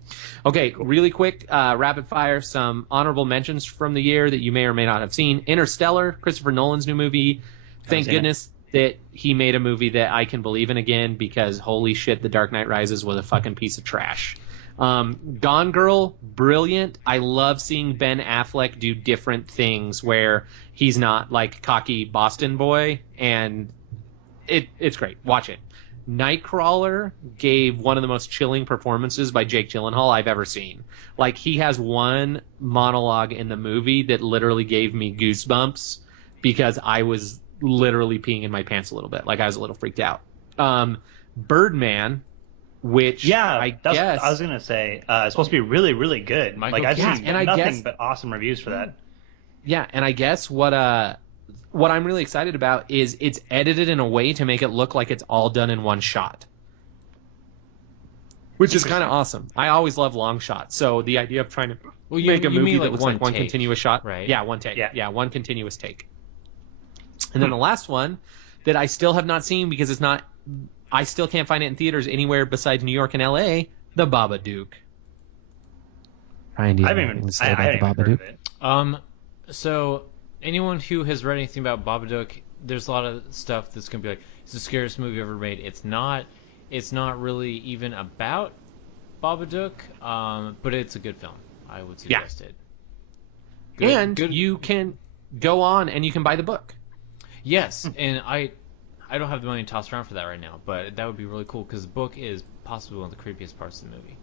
Okay, cool. Really quick, rapid fire, some honorable mentions from the year that you may or may not have seen. Interstellar, Christopher Nolan's new movie. Thank goodness that he made a movie that I can believe in again, because holy shit, The Dark Knight Rises was a fucking piece of trash. Gone Girl, brilliant. I love seeing Ben Affleck do different things where he's not like cocky Boston boy, and it's great. Watch it. Nightcrawler gave one of the most chilling performances by Jake Gyllenhaal I've ever seen. Like, he has one monologue in the movie that literally gave me goosebumps, because I was literally peeing in my pants a little bit. Like, I was a little freaked out. Birdman, which I guess I was gonna say it's supposed to be really, really good. I've seen nothing but awesome reviews for that. Yeah, and I guess what I'm really excited about is it's edited in a way to make it look like it's all done in one shot, which is kind of awesome. I always love long shots, so the idea of trying to make a movie that looks like one continuous shot, right? Yeah, one take. Yeah, one continuous take. And then the last one that I still have not seen, because I still can't find it in theaters anywhere besides New York and LA, The Babadook. I haven't even heard of it. So anyone who has read anything about Babadook, there's a lot of stuff that's gonna be like, it's the scariest movie ever made. It's not really even about Babadook, but it's a good film. I would suggest it. You can go on and you can buy the book. Yes, and I don't have the money to toss around for that right now, but that would be really cool, because the book is possibly one of the creepiest parts of the movie.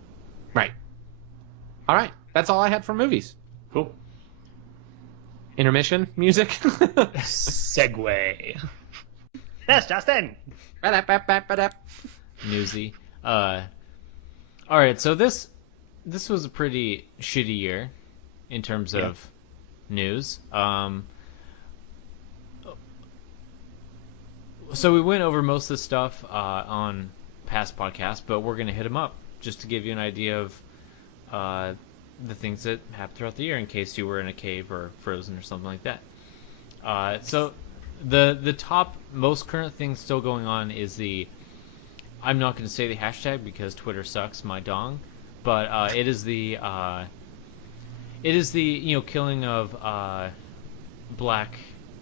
Right. All right. That's all I had for movies. Cool. Intermission music. Segue. Yes, Justin. Newsy. All right. So this was a pretty shitty year in terms of news. So we went over most of the stuff on past podcasts, but we're going to hit them up just to give you an idea of the things that happened throughout the year, in case you were in a cave or frozen or something like that. So the top most current thing still going on is I'm not going to say the hashtag because Twitter sucks my dong, but it is the killing of black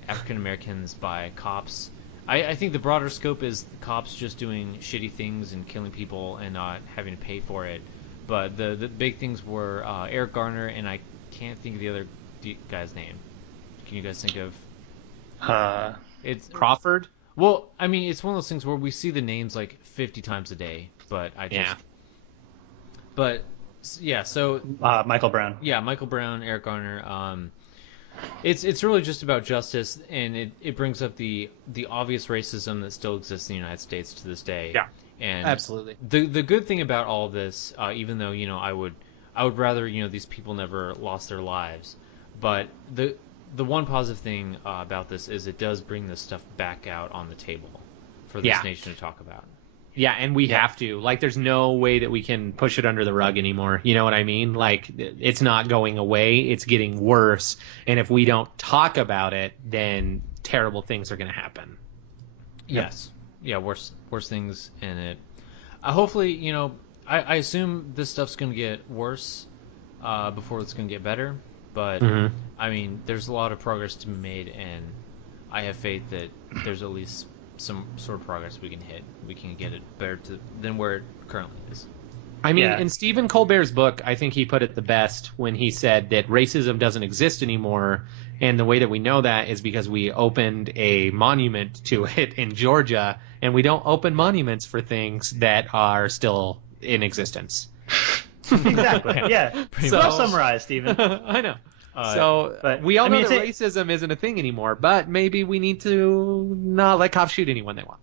African Americans by cops. I think the broader scope is cops just doing shitty things and killing people and not having to pay for it. But the big things were Eric Garner, and I can't think of the other guy's name. Can you guys think of? It's Crawford? Well, I mean, it's one of those things where we see the names like 50 times a day, but I just... Yeah. But, yeah, so... Michael Brown. Yeah, Michael Brown, Eric Garner. It's really just about justice, and it brings up the obvious racism that still exists in the United States to this day. Yeah, and absolutely. The good thing about all of this, even though I would rather these people never lost their lives, but the one positive thing about this is it does bring this stuff back out on the table for this nation to talk about. Yeah, and we have to. Like, there's no way that we can push it under the rug anymore. You know what I mean? Like, it's not going away. It's getting worse. And if we don't talk about it, then terrible things are going to happen. Yes. Yeah, worse things in it. Hopefully, I assume this stuff's going to get worse before it's going to get better. But, I mean, there's a lot of progress to be made, and I have faith that there's at least some sort of progress we can hit. We can get it better than where it currently is. I mean, in Stephen Colbert's book, I think he put it the best when he said that racism doesn't exist anymore, and the way that we know that is because we opened a monument to it in Georgia, and we don't open monuments for things that are still in existence. Exactly. Yeah. Well summarized, Stephen. I know. But we all know that racism isn't a thing anymore, but maybe we need to not let cops shoot anyone they want.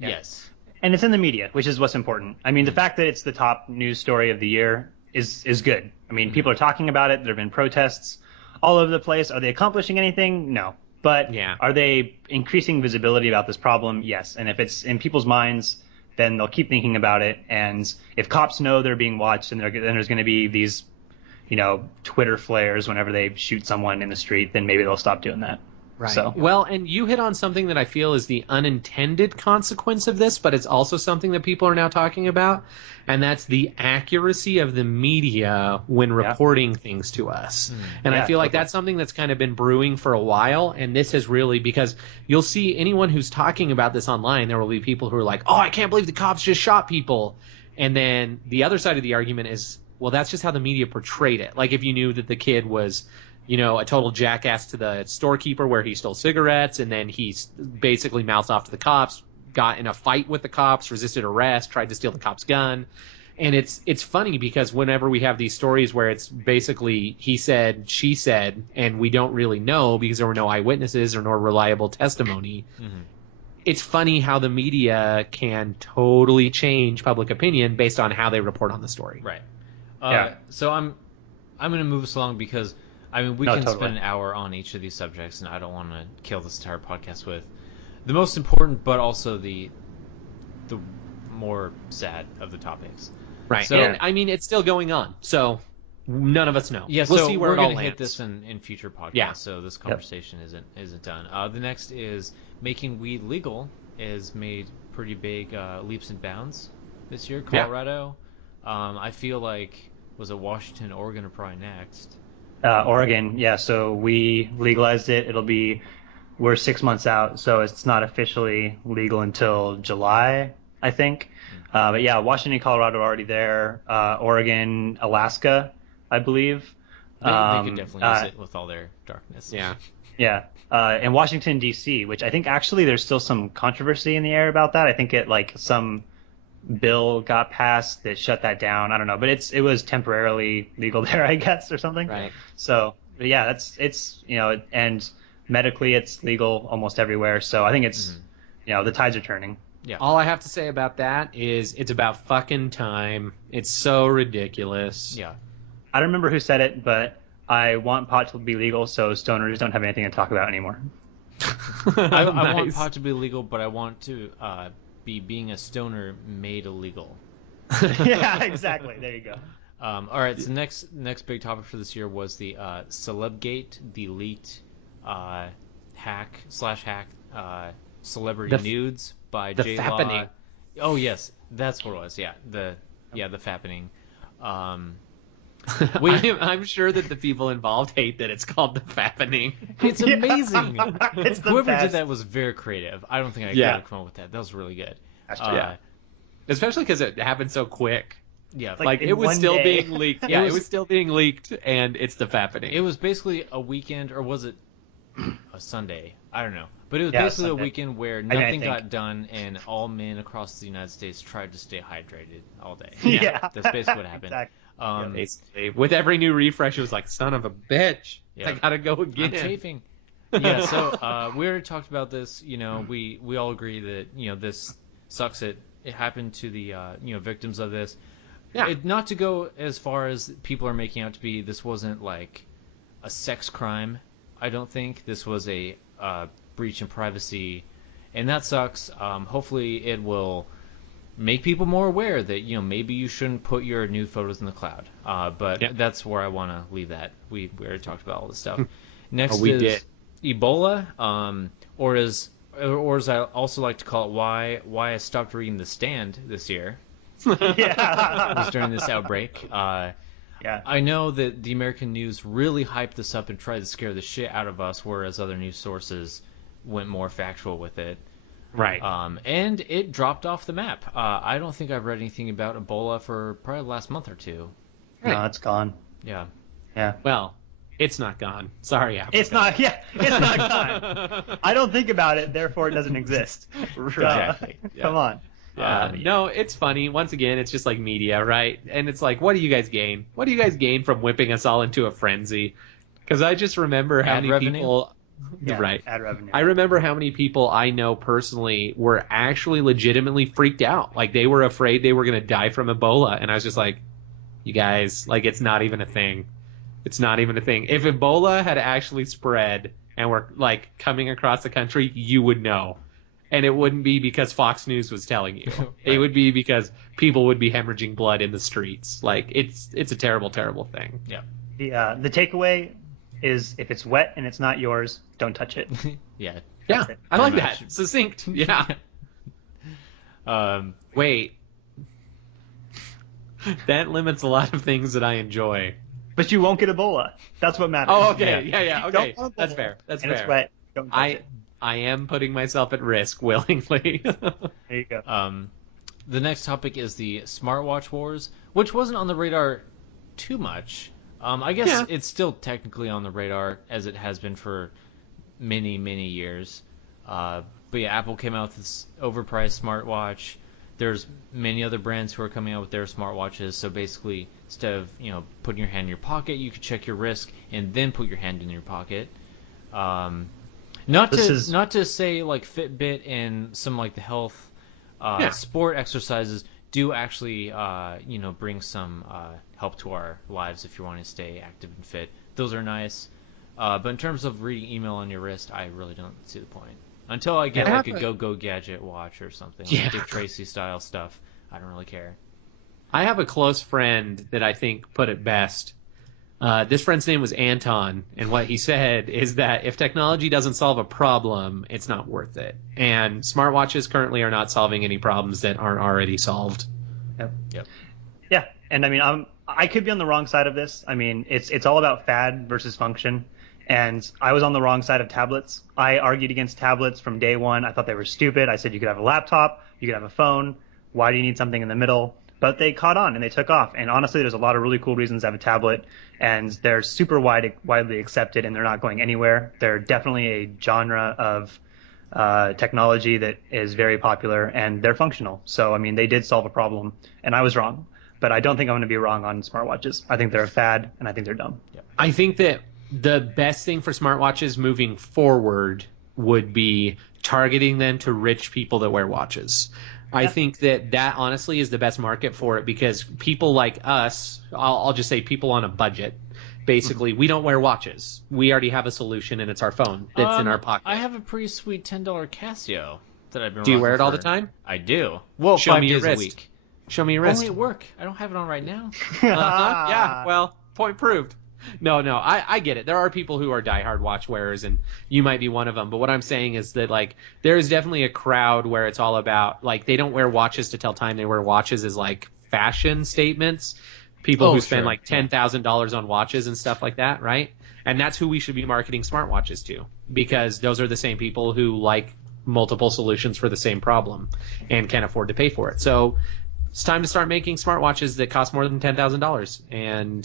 Yes. And it's in the media, which is what's important. I mean, the fact that it's the top news story of the year is good. I mean, people are talking about it. There have been protests all over the place. Are they accomplishing anything? No. But are they increasing visibility about this problem? Yes. And if it's in people's minds, then they'll keep thinking about it. And if cops know they're being watched, and then there's going to be these, Twitter flares whenever they shoot someone in the street, then maybe they'll stop doing that. Right. So. Well, and you hit on something that I feel is the unintended consequence of this, but it's also something that people are now talking about, and that's the accuracy of the media when reporting things to us. And I feel like that's something that's kind of been brewing for a while, and this has really, because you'll see anyone who's talking about this online, there will be people who are like, oh, I can't believe the cops just shot people. And then the other side of the argument is, well, that's just how the media portrayed it. Like if you knew that the kid was a total jackass to the storekeeper where he stole cigarettes, and then he basically mouthed off to the cops, got in a fight with the cops, resisted arrest, tried to steal the cop's gun. And it's funny because whenever we have these stories where it's basically he said, she said, and we don't really know because there were no eyewitnesses or no reliable testimony, it's funny how the media can totally change public opinion based on how they report on the story. Right. So I'm going to move us along because we can spend an hour on each of these subjects, and I don't want to kill this entire podcast with the most important, but also the more sad of the topics. Right. So, and it's still going on, so none of us know. Yeah, we'll so see where we're it all going to hit lands. this in future podcasts. Yeah. So this conversation isn't done. The next is making weed legal is made pretty big leaps and bounds this year. Colorado, I feel like was it Washington, Oregon, or probably next. Oregon, so we legalized it. We're 6 months out, so it's not officially legal until July, I think. But Washington, Colorado are already there. Oregon, Alaska, I believe. They could definitely use it with all their darkness. Yeah. And Washington, D.C., which I think actually there's still some controversy in the air about that. I think some bill got passed that shut that down. I don't know, but it was temporarily legal there, I guess, or something. Right. So it's and medically it's legal almost everywhere. So I think it's the tides are turning. Yeah. All I have to say about that is it's about fucking time. It's so ridiculous. Yeah. I don't remember who said it, but I want pot to be legal so stoners don't have anything to talk about anymore. I want pot to be legal, but I want to being a stoner made illegal. Yeah, exactly. There you go. All right. So next big topic for this year was the Celebgate, the leaked hack celebrity nudes by the J-Law. fappening. Oh yes, that's what it was. Yeah, the fappening. I'm sure that the people involved hate that it's called the fappening. It's amazing. It's the Whoever best. did that was very creative. I don't think I could have come up with that. That was really good. That's true. Especially because it happened so quick. Yeah, like it was still being leaked. Yeah, it was still being leaked, and it's the fappening. It was basically a weekend, or was it a Sunday? I don't know. But it was basically a weekend where nothing got done, and all men across the United States tried to stay hydrated all day. Yeah. That's basically what happened. Exactly. Basically, with every new refresh, it was like, son of a bitch, I gotta go again. I'm chafing. Yeah, so we already talked about this. We all agree that this sucks. It happened to the victims of this. Yeah. Not to go as far as people are making out to be. This wasn't like a sex crime. I don't think this was a breach in privacy, and that sucks. Hopefully, it will make people more aware that maybe you shouldn't put your nude photos in the cloud. But that's where I want to leave that. We already talked about all this stuff. Next is Ebola, or as I also like to call it, why I stopped reading The Stand this year. Yeah. It was during this outbreak. I know that the American news really hyped this up and tried to scare the shit out of us, whereas other news sources went more factual with it. Right. And it dropped off the map. I don't think I've read anything about Ebola for probably the last month or two. Right. No, it's gone. Yeah. Yeah. Well, it's not gone. Sorry, Africa. It's not gone. I don't think about it, therefore it doesn't exist. Exactly. Come on. No, it's funny. Once again, it's just like media, right? And it's like, what do you guys gain? What do you guys gain from whipping us all into a frenzy? Because I just remember how many people Yeah, Right. ad revenue. I remember how many people I know personally were actually legitimately freaked out. Like they were afraid they were going to die from Ebola. And I was just like, you guys, like it's not even a thing. It's not even a thing. If Ebola had actually spread and were like coming across the country, you would know. And it wouldn't be because Fox News was telling you. Right. It would be because people would be hemorrhaging blood in the streets. Like it's a terrible, terrible thing. Yeah. The takeaway is if it's wet and it's not yours, don't touch it. Yeah. Yeah. I like that. Succinct. Yeah. Wait. That limits a lot of things that I enjoy. But you won't get Ebola. That's what matters. Oh, okay. Yeah. Okay. That's fair. That's and fair. It's wet. Don't touch it. I am putting myself at risk willingly. There you go. The next topic is the smartwatch wars, which wasn't on the radar too much. I guess it's still technically on the radar as it has been for many, many years. But yeah, Apple came out with this overpriced smartwatch. There's many other brands who are coming out with their smartwatches. So basically, instead of putting your hand in your pocket, you could check your risk and then put your hand in your pocket. Not to say like Fitbit and some like the health sport exercises do actually bring some help to our lives if you want to stay active and fit. Those are nice. But in terms of reading email on your wrist, I really don't see the point. Until I get like a Go Gadget watch or something, like Dick Tracy style stuff, I don't really care. I have a close friend that I think put it best. This friend's name was Anton, and what he said is that if technology doesn't solve a problem, it's not worth it. And smartwatches currently are not solving any problems that aren't already solved. Yep. Yeah, and I mean, I could be on the wrong side of this. I mean, it's all about fad versus function, and I was on the wrong side of tablets. I argued against tablets from day one. I thought they were stupid. I said you could have a laptop, you could have a phone. Why do you need something in the middle? But they caught on and they took off. And honestly, there's a lot of really cool reasons to have a tablet, and they're super widely accepted, and they're not going anywhere. They're definitely a genre of technology that is very popular, and they're functional. So, I mean, they did solve a problem, and I was wrong. But I don't think I'm going to be wrong on smartwatches. I think they're a fad, and I think they're dumb. Yeah. I think that the best thing for smartwatches moving forward would be targeting them to rich people that wear watches. I think that honestly is the best market for it, because people like us, I'll just say people on a budget, basically, we don't wear watches. We already have a solution, and it's our phone that's in our pocket. I have a pretty sweet $10 Casio that I've been. Do you wear it all the time? I do. Well, Show 5 me your days a wrist. week. Show me your wrist. Only at work. I don't have it on right now. Yeah, well, point proved. No, I get it. There are people who are diehard watch wearers, and you might be one of them. But what I'm saying is that, like, there is definitely a crowd where it's all about, like, they don't wear watches to tell time. They wear watches as, like, fashion statements. People who spend, like, $10,000 on watches and stuff like that, right? And that's who we should be marketing smartwatches to, because those are the same people who like multiple solutions for the same problem and can't afford to pay for it. So it's time to start making smartwatches that cost more than $10,000. And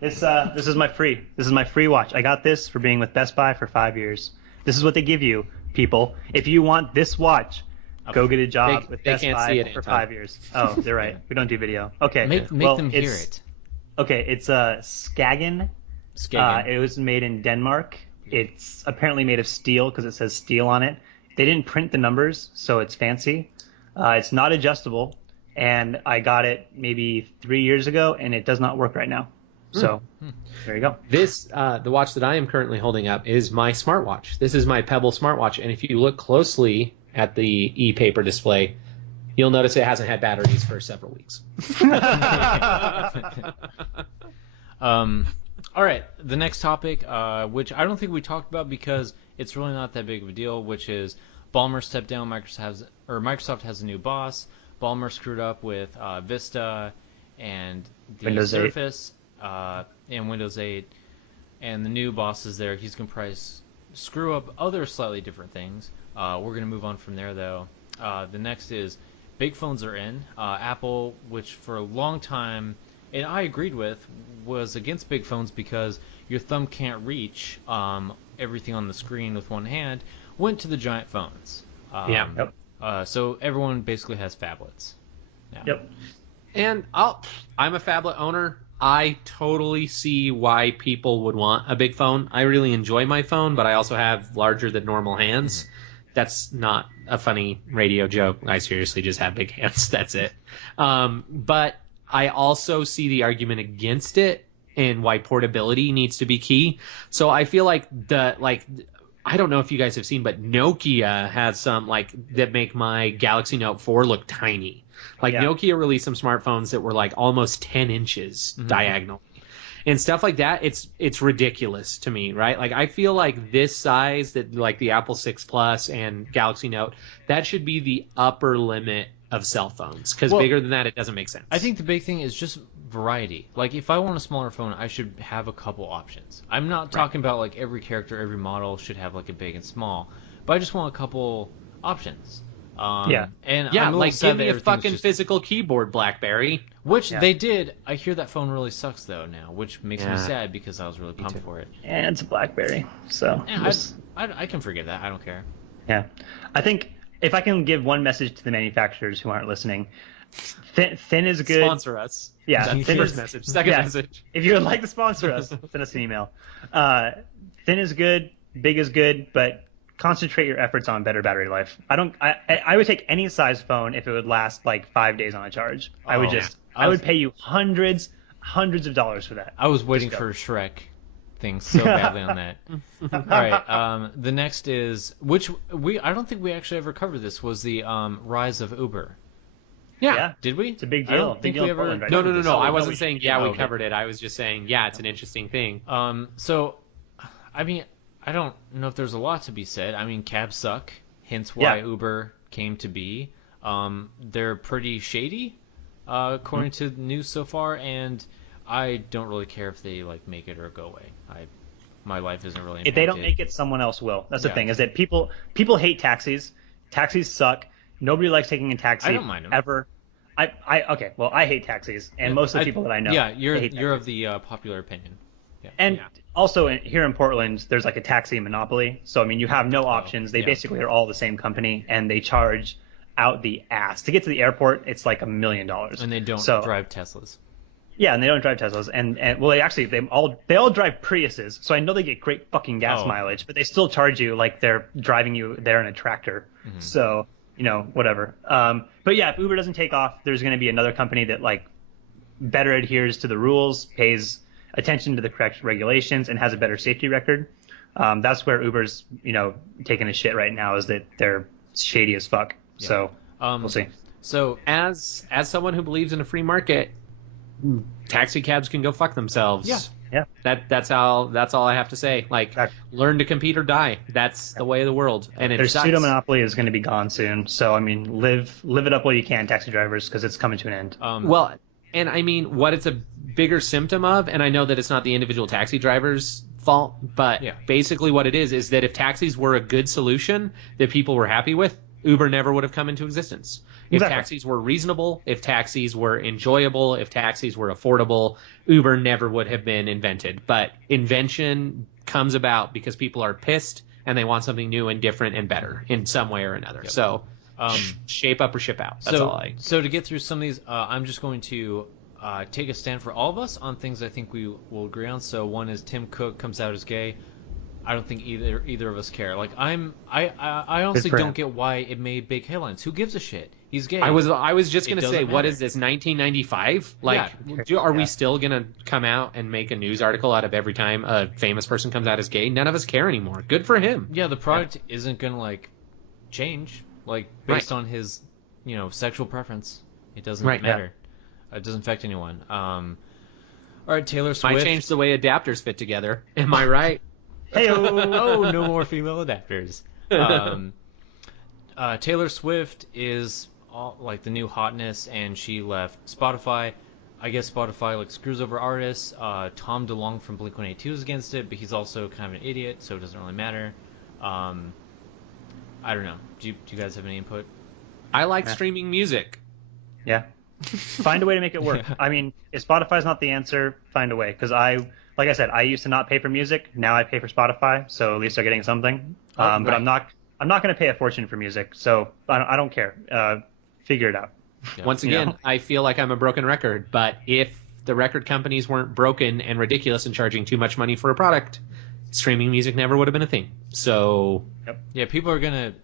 This is my free watch. I got this for being with Best Buy for 5 years. This is what they give you, people. If you want this watch, go get a job with Best Buy for 5 years. Oh, they're right. We don't do video. Okay. Make them hear it. Okay, it's a Skagen. It was made in Denmark. It's apparently made of steel because it says steel on it. They didn't print the numbers, so it's fancy. It's not adjustable, and I got it maybe 3 years ago, and it does not work right now. So there you go. This, the watch that I am currently holding up is my smartwatch. This is my Pebble smartwatch, and if you look closely at the e-paper display, you'll notice it hasn't had batteries for several weeks. All right, the next topic, which I don't think we talked about because it's really not that big of a deal, which is Ballmer stepped down. Microsoft has a new boss. Ballmer screwed up with Vista and the Windows Surface and Windows 8, and the new boss is there. He's going to screw up other slightly different things. We're going to move on from there, though. The next is big phones are in. Apple, which for a long time, and I agreed with, was against big phones because your thumb can't reach everything on the screen with one hand, went to the giant phones. So everyone basically has phablets now. Yep. And I'm a phablet owner. I totally see why people would want a big phone. I really enjoy my phone, but I also have larger than normal hands. That's not a funny radio joke. I seriously just have big hands. That's it. But I also see the argument against it and why portability needs to be key. So I feel like I don't know if you guys have seen, but Nokia has some that make my Galaxy Note 4 look tiny. Nokia released some smartphones that were almost 10 inches diagonal. And stuff like that, it's ridiculous to me, right? I feel like this size, that the Apple 6 Plus and Galaxy Note, that should be the upper limit of cell phones, because bigger than that, it doesn't make sense. I think the big thing is just variety. If I want a smaller phone, I should have a couple options. I'm not talking about every character, every model should have a big and small, but I just want a couple options. And give me a fucking physical keyboard, BlackBerry. Which they did. I hear that phone really sucks though now, which makes me sad because I was really pumped for it. And it's a BlackBerry, so I can forgive that. I don't care. Yeah, I think if I can give one message to the manufacturers who aren't listening, thin is good. Sponsor us. Yeah, thin first message. Second message. If you would like to sponsor us, send us an email. Thin is good, big is good, but concentrate your efforts on better battery life. I would take any size phone if it would last 5 days on a charge. I would pay you hundreds of dollars for that. I was waiting for Shrek things so badly on that. All right, the next is I don't think we actually ever covered this, was the rise of Uber. Yeah. Did we? It's a big deal. I don't think we ever. Portland, right? No. I wasn't saying we covered it. I was just saying it's an interesting thing. So, I mean, I don't know if there's a lot to be said. I mean, cabs suck, hence why Uber came to be. They're pretty shady, according to the news so far, and I don't really care if they make it or go away. My life isn't really impacted. If they don't make it, someone else will. That's the thing, is that people hate taxis. Taxis suck. Nobody likes taking a taxi. I don't mind them. Ever. I hate taxis, and most of the people that I know. Yeah, you're of the popular opinion. Yeah. And also here in Portland, there's a taxi monopoly. So I mean, you have no options. They basically are all the same company, and they charge out the ass to get to the airport. It's $1 million. And they don't drive Teslas. Yeah, and they don't drive Teslas, and they all drive Priuses. So I know they get great fucking gas mileage, but they still charge you like they're driving you there in a tractor. Mm-hmm. So whatever. But yeah, if Uber doesn't take off, there's going to be another company that better adheres to the rules, pays attention to the correct regulations, and has a better safety record. That's where Uber's taking a shit right now, is that they're shady as fuck. Yeah. So we'll see. So as someone who believes in a free market, taxi cabs can go fuck themselves. Yeah. That's all I have to say. Learn to compete or die. That's the way of the world. And their pseudo monopoly is going to be gone soon. So I mean, live it up while you can, taxi drivers, because it's coming to an end. And I mean, what it's a bigger symptom of, and I know that it's not the individual taxi driver's fault, but basically what it is that if taxis were a good solution that people were happy with, Uber never would have come into existence. If taxis were reasonable, if taxis were enjoyable, if taxis were affordable, Uber never would have been invented. But invention comes about because people are pissed and they want something new and different and better in some way or another. Yep. So shape up or ship out. That's all I. So to get through some of these, I'm just going to take a stand for all of us on things I think we will agree on. So one is Tim Cook comes out as gay. I don't think either of us care. I honestly don't get why it made big headlines. Who gives a shit? He's gay. I was just gonna say, what is this, 1995? Are we still gonna come out and make a news article out of every time a famous person comes out as gay? None of us care anymore. Good for him. Yeah, the product isn't gonna change based on his sexual preference. It doesn't matter. Yeah. It doesn't affect anyone. All right, Taylor Swift. Might change the way adapters fit together. Am I right? Hey, no more female adapters. Taylor Swift is the new hotness, and she left Spotify. I guess Spotify screws over artists. Tom DeLonge from Blink-182 is against it, but he's also kind of an idiot, so it doesn't really matter. I don't know. Do you guys have any input? I like streaming music. Yeah. Find a way to make it work. I mean, if Spotify's not the answer, find a way. Because like I said, I used to not pay for music. Now I pay for Spotify, so at least they're getting something. But I'm not going to pay a fortune for music, so I don't care. Figure it out. Yeah. Once again, I feel like I'm a broken record, but if the record companies weren't broken and ridiculous and charging too much money for a product, streaming music never would have been a thing. So yeah, people are gonna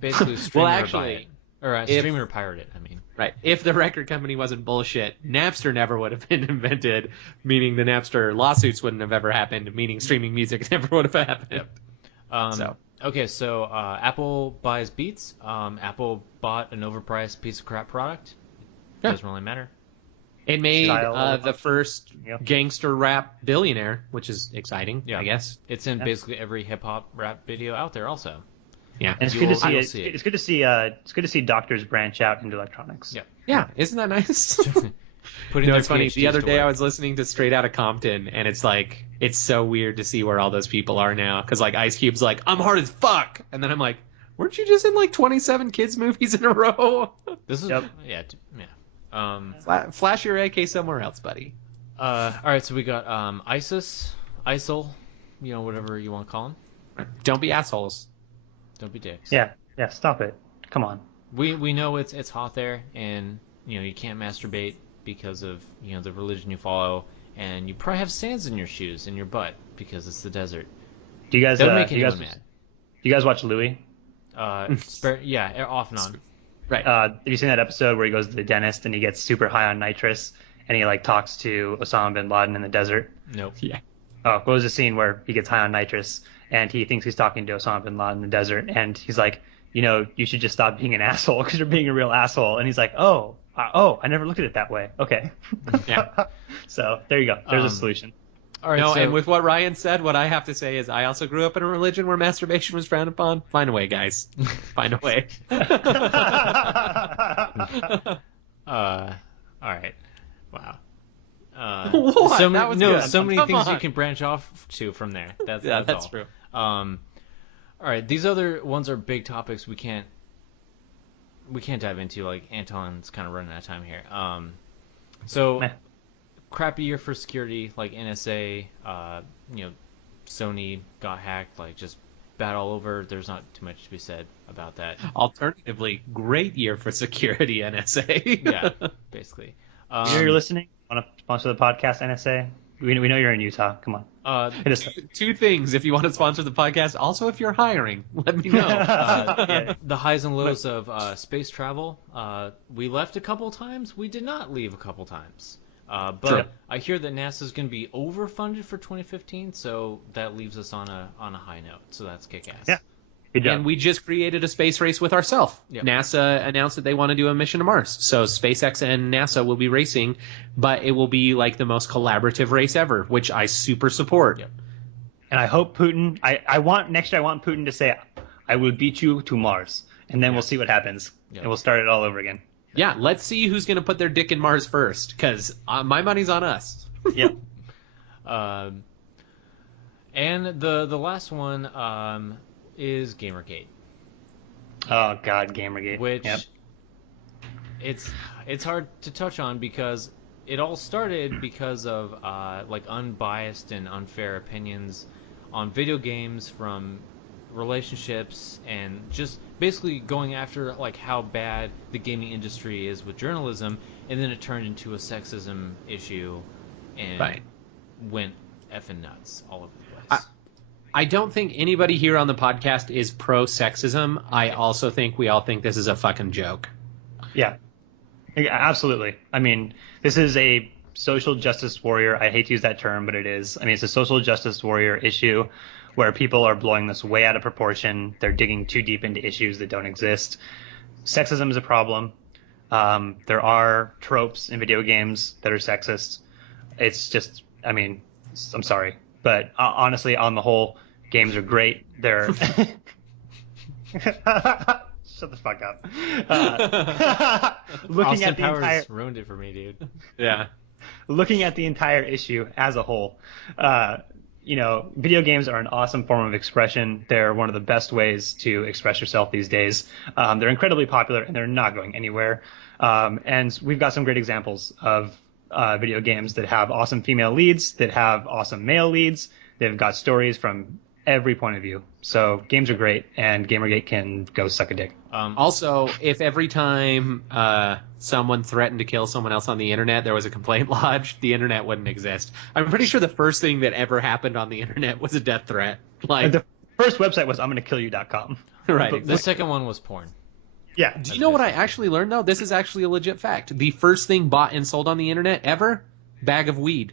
basically stream well, or buy actually, it. Or stream or pirate it, I mean. Right. If the record company wasn't bullshit, Napster never would have been invented, meaning the Napster lawsuits wouldn't have ever happened, meaning streaming music never would have happened. Okay, so Apple buys Beats. Apple bought an overpriced piece of crap product. Doesn't really matter. It made the first gangster rap billionaire, which is exciting, I guess. It's in basically every hip-hop rap video out there also. Yeah, and it's good to see it. It's good to see. It's good to see doctors branch out into electronics. Yeah. Isn't that nice? It's funny. The other day I was listening to Straight Outta Compton, and it's like it's so weird to see where all those people are now. Because like Ice Cube's like, I'm hard as fuck, and then I'm like, weren't you just in like 27 kids movies in a row? This is flash your AK somewhere else, buddy. All right, so we got ISIL, whatever you want to call them. Don't be assholes. Don't be dicks. Yeah, stop it. Come on. We know it's hot there, and you can't masturbate because of the religion you follow, and you probably have sands in your shoes and your butt because it's the desert. Do you guys? That would make anyone mad. Do you guys watch Louis? Yeah, off and on. Right. Have you seen that episode where he goes to the dentist and he gets super high on nitrous and he like talks to Osama bin Laden in the desert? Nope. Yeah. Oh, what was the scene where he gets high on nitrous and he thinks he's talking to Osama bin Laden in the desert and he's like, you should just stop being an asshole because you're being a real asshole. And he's like, oh, I never looked at it that way. Okay. Yeah. So there you go. There's a solution. All right. And with what Ryan said, what I have to say is I also grew up in a religion where masturbation was frowned upon. Find a way, guys. Find a way. All right. Wow. What? So that was good. So many things on. you can branch off to from there. That's all. True. All right, these other ones are big topics we can't dive into. Like Anton's kind of running out of time here. Crappy year for security, like NSA. Sony got hacked. Like just bad all over. There's not too much to be said about that. Alternatively, great year for security, NSA. Yeah, basically. You're listening? Want to sponsor the podcast, NSA? We know you're in Utah. Come on. Two things. If you want to sponsor the podcast, also if you're hiring, let me know. The highs and lows of space travel. We left a couple times. We did not leave a couple times. But True. I hear that NASA's going to be overfunded for 2015, so that leaves us on a high note. So that's kick-ass. Yeah. Good job. And we just created a space race with ourselves. Yep. NASA announced that they want to do a mission to Mars. So SpaceX and NASA will be racing, but it will be like the most collaborative race ever, which I super support. Yep. And I hope Putin. I want Putin to say, "I will beat you to Mars," and then we'll see what happens, and we'll start it all over again. Yeah, let's see who's going to put their dick in Mars first, because my money's on us. Yep. And the last one is Gamergate. Oh God, Gamergate. Which it's hard to touch on because it all started because of unbiased and unfair opinions on video games from relationships and just basically going after how bad the gaming industry is with journalism, and then it turned into a sexism issue and went effing nuts all over the place. I don't think anybody here on the podcast is pro-sexism. I also think we all think this is a fucking joke. Yeah, absolutely. I mean, this is a social justice warrior. I hate to use that term, but it is. I mean, it's a social justice warrior issue where people are blowing this way out of proportion. They're digging too deep into issues that don't exist. Sexism is a problem. There are tropes in video games that are sexist. It's just, I mean, I'm sorry. But honestly, on the whole, games are great. They're... Shut the fuck up. Looking Austin at the Powers entire... ruined it for me, dude. Yeah. Looking at the entire issue as a whole, video games are an awesome form of expression. They're one of the best ways to express yourself these days. They're incredibly popular, and they're not going anywhere. And we've got some great examples of video games that have awesome female leads, that have awesome male leads. They've got stories from every point of view. So games are great, and Gamergate can go suck a dick. Also, if every time someone threatened to kill someone else on the internet, there was a complaint lodged, the internet wouldn't exist. I'm pretty sure the first thing that ever happened on the internet was a death threat. Like The first website was I'mGonnaKillYou.com. right. The second one was porn. Yeah. Do you know what I actually learned though? This is actually a legit fact. The first thing bought and sold on the internet ever, bag of weed.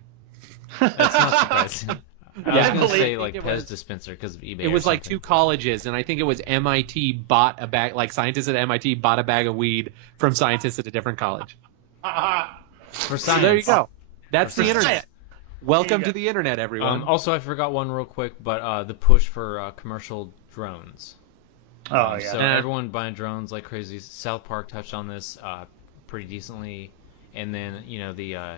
That's not surprising. I was Yeah. going to say I like think Pez it was- dispenser because of eBay. It was like 2 colleges, and I think it was MIT bought a bag. Like scientists at MIT bought a bag of weed from scientists at a different college. for So science. there you go. That's the For internet. science. Welcome There to you the internet, everyone. Also, I forgot one real quick, but the push for commercial drones. Oh, yeah. So everyone buying drones like crazy. South Park touched on this pretty decently, and then the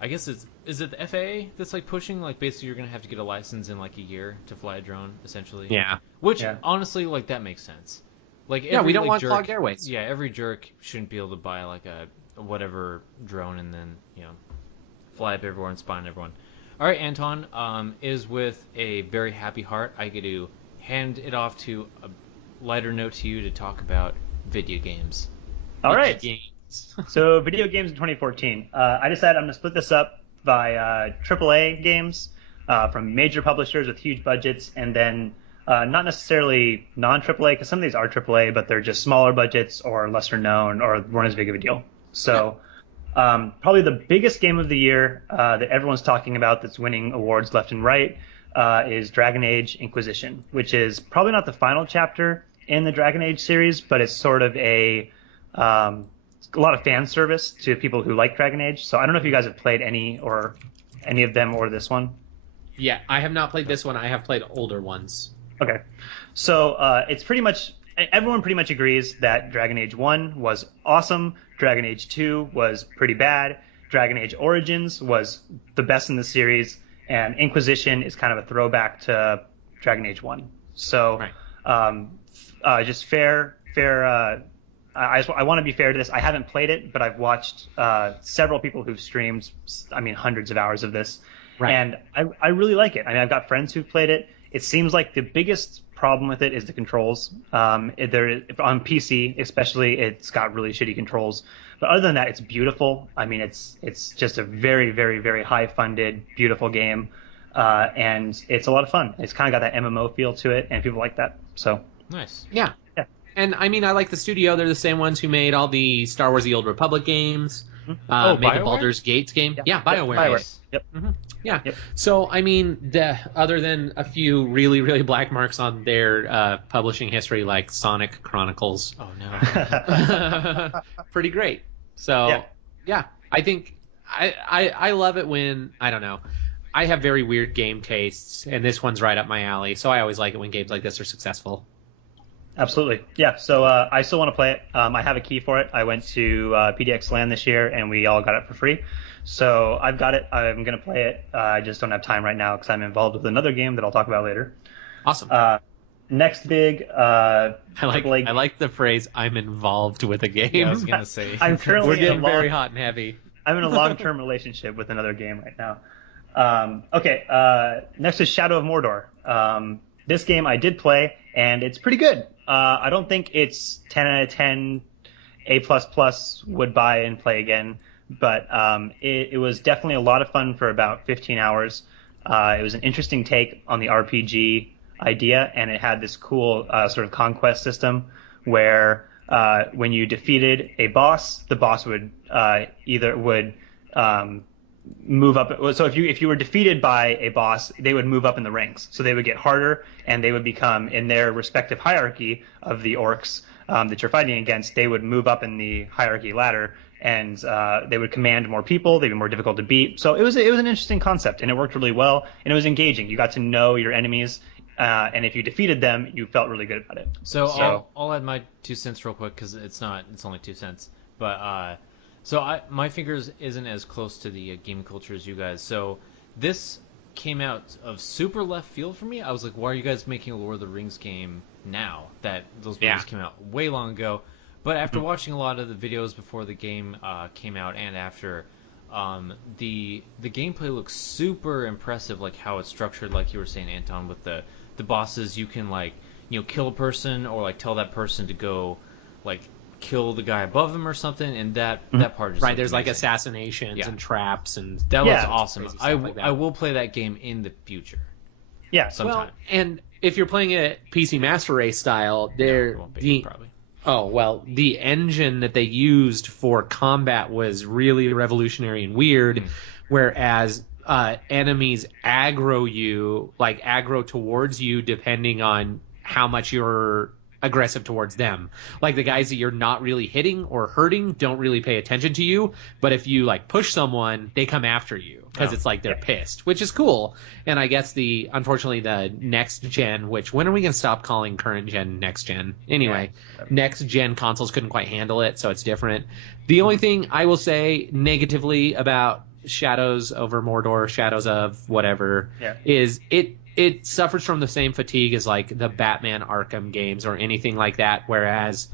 I guess is it the FAA that's like pushing like basically you're gonna have to get a license in like a year to fly a drone essentially. Yeah. Which Yeah. honestly like that makes sense. Like Yeah, every, we don't like, want jerk, clogged airways. Yeah, every jerk shouldn't be able to buy like a whatever drone and then fly up everywhere and spy on everyone. All right, Anton is with a very happy heart. I get to hand it off to a lighter note to you to talk about video games. All right. Games. So video games in 2014. I decided I'm going to split this up by AAA games from major publishers with huge budgets, and then not necessarily non-AAA, because some of these are AAA, but they're just smaller budgets or lesser known or weren't as big of a deal. So probably the biggest game of the year that everyone's talking about that's winning awards left and right is Dragon Age Inquisition, which is probably not the final chapter in the Dragon Age series, but it's sort of a lot of fan service to people who like Dragon Age. So I don't know if you guys have played any of them or this one. Yeah, I have not played this one. I have played older ones. Okay. So it's pretty much everyone pretty much agrees that Dragon Age 1 was awesome, Dragon Age 2 was pretty bad, Dragon Age Origins was the best in the series, and Inquisition is kind of a throwback to Dragon Age 1. So just fair I want to be fair to this. I haven't played it, but I've watched several people who've streamed, hundreds of hours of this. Right. And I really like it. I mean, I've got friends who've played it. It seems like the biggest problem with it is the controls. On PC, especially, it's got really shitty controls. But other than that, it's beautiful. I mean, it's just a very, very, very high-funded, beautiful game. And it's a lot of fun. It's kind of got that MMO feel to it, and people like that. So Nice. Yeah. And I mean, I like the studio. They're the same ones who made all the Star Wars: The Old Republic games. Made the BioWare? Baldur's Gates game. Yeah, BioWare. BioWare. Yep. Yeah. Yep. So, I mean, other than a few really, really black marks on their publishing history, like Sonic Chronicles, Oh no. pretty great. So, Yeah. I think I love it when, I don't know, I have very weird game tastes, and this one's right up my alley. So I always like it when games like this are successful. Absolutely. Yeah. So I still want to play it. I have a key for it. I went to PDX LAN this year, and we all got it for free. So I've got it. I'm going to play it. I just don't have time right now because I'm involved with another game that I'll talk about later. Awesome. Next big I AAA like the phrase "I'm involved with a game." Yeah, I was gonna say. I'm currently We're in a getting very long, hot and heavy. I'm in a long-term relationship with another game right now. Next is Shadow of Mordor. This game I did play, and it's pretty good. I don't think it's 10 out of 10 A++ would buy and play again, but it was definitely a lot of fun for about 15 hours. It was an interesting take on the RPG idea, and it had this cool sort of conquest system where when you defeated a boss, the boss would move up. So if you were defeated by a boss, they would move up in the ranks. So they would get harder, and they would become, in their respective hierarchy of the orcs that you're fighting against, they would move up in the hierarchy ladder, and they would command more people. They'd be more difficult to beat. So it was an interesting concept, and it worked really well, and it was engaging. You got to know your enemies, and if you defeated them, you felt really good about it. So I'll add my 2 cents real quick because it's only 2 cents, but my fingers isn't as close to the game culture as you guys. So this came out of super left field for me. I was like, why are you guys making a Lord of the Rings game now? That those movies came out way long ago. But after watching a lot of the videos before the game came out and after, the gameplay looks super impressive, like how it's structured, like you were saying, Anton, with the the bosses, you can like kill a person or like tell that person to go like kill the guy above them or something, and that part is Right, there's amazing. like assassinations and traps and That Yeah. looks awesome. Crazy stuff like that. I will play that game in the future Yeah. sometime. Well, and if you're playing it PC Master Race style, It won't be, probably. Oh, well, the engine that they used for combat was really revolutionary and weird, whereas enemies aggro towards you depending on how much you're aggressive towards them. Like the guys that you're not really hitting or hurting don't really pay attention to you, but if you like push someone, they come after you because it's like they're pissed, which is cool. And I guess unfortunately the next gen, which when are we going to stop calling current gen next gen? Anyway, next gen consoles couldn't quite handle it, so it's different. The only thing I will say negatively about Shadows over Mordor, Shadows of whatever, is it suffers from the same fatigue as like the Batman Arkham games or anything like that, whereas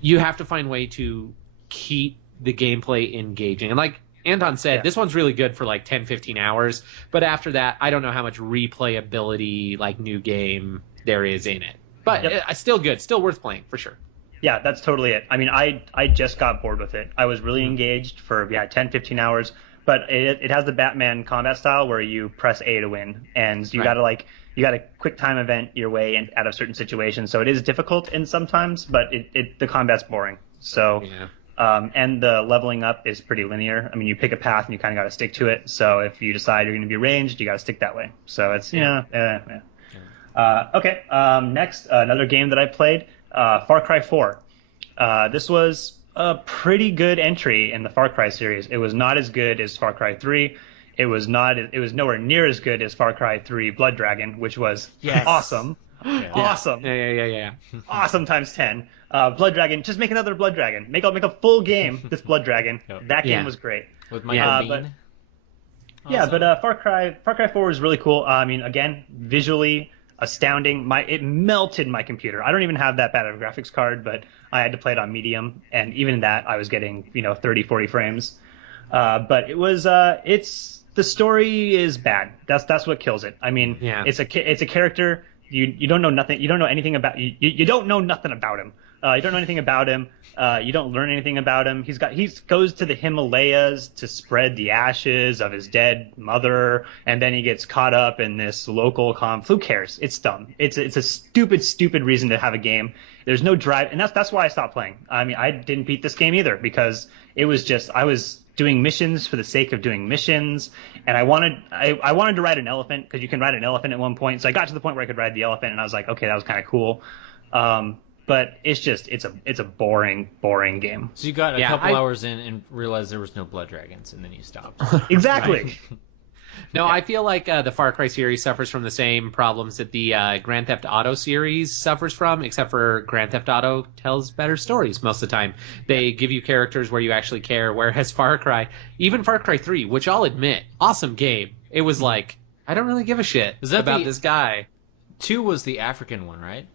you have to find a way to keep the gameplay engaging. And like Anton said, this one's really good for like 10, 15 hours, but after that, I don't know how much replayability, like new game there is in it. But it's still good, still worth playing for sure. Yeah, that's totally it. I mean, I just got bored with it. I was really engaged for 10, 15 hours. But it has the Batman combat style where you press A to win, and you got to quick time event your way out of certain situations. So it is difficult in sometimes, but the combat's boring. So and the leveling up is pretty linear. I mean, you pick a path and you kind of got to stick to it. So if you decide you're going to be ranged, you got to stick that way. So it's okay. Next, another game that I played, Far Cry 4. This was a pretty good entry in the Far Cry series. It was not as good as Far Cry 3. It was nowhere near as good as Far Cry 3 Blood Dragon, which was awesome. Awesome. Yeah. Awesome times 10. Blood Dragon, just make another Blood Dragon. Make a full game this Blood Dragon. That game was great. With Michael Biehn. But Far Cry 4 was really cool. I mean, again, visually astounding. It melted my computer. I don't even have that bad of a graphics card, but I had to play it on medium, and even that I was getting 30, 40 frames. But it was the story is bad. That's what kills it. I mean, it's a character you don't know nothing. You don't know anything about you don't know nothing about him. You don't know anything about him. You don't learn anything about him. He goes to the Himalayas to spread the ashes of his dead mother, and then he gets caught up in this local conflict. Who cares? It's dumb. It's a stupid reason to have a game. There's no drive, and that's why I stopped playing. I mean, I didn't beat this game either because it was just I was doing missions for the sake of doing missions, and I wanted to ride an elephant because you can ride an elephant at one point. So I got to the point where I could ride the elephant, and I was like, okay, that was kind of cool. But it's a boring game. So you got a couple hours in and realized there was no blood dragons, and then you stopped. Exactly. No, I feel like the Far Cry series suffers from the same problems that the Grand Theft Auto series suffers from, except for Grand Theft Auto tells better stories most of the time. They give you characters where you actually care, whereas Far Cry, even Far Cry 3, which I'll admit, awesome game, it was like, I don't really give a shit about this guy. 2 was the African one, right?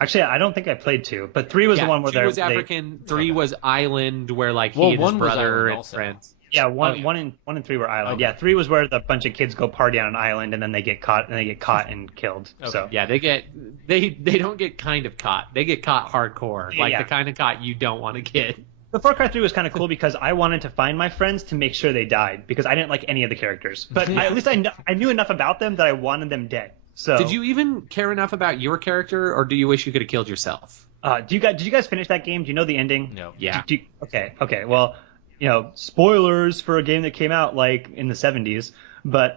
Actually, I don't think I played 2, but 3 was the one where 2 was African, 3 was Island, where like he and his brother and friends. Yeah, one and 3 were Island. Okay. Yeah, 3 was where the bunch of kids go party on an island and then they get caught and killed. Okay. So yeah, they don't get kind of caught. They get caught hardcore, like the kind of caught you don't want to get. The Far Cry 3 was kind of cool because I wanted to find my friends to make sure they died because I didn't like any of the characters. But at least I knew enough about them that I wanted them dead. So did you even care enough about your character, or do you wish you could have killed yourself? Did you guys finish that game? Do you know the ending? No. Yeah. Okay. Well, spoilers for a game that came out like in the 70s. But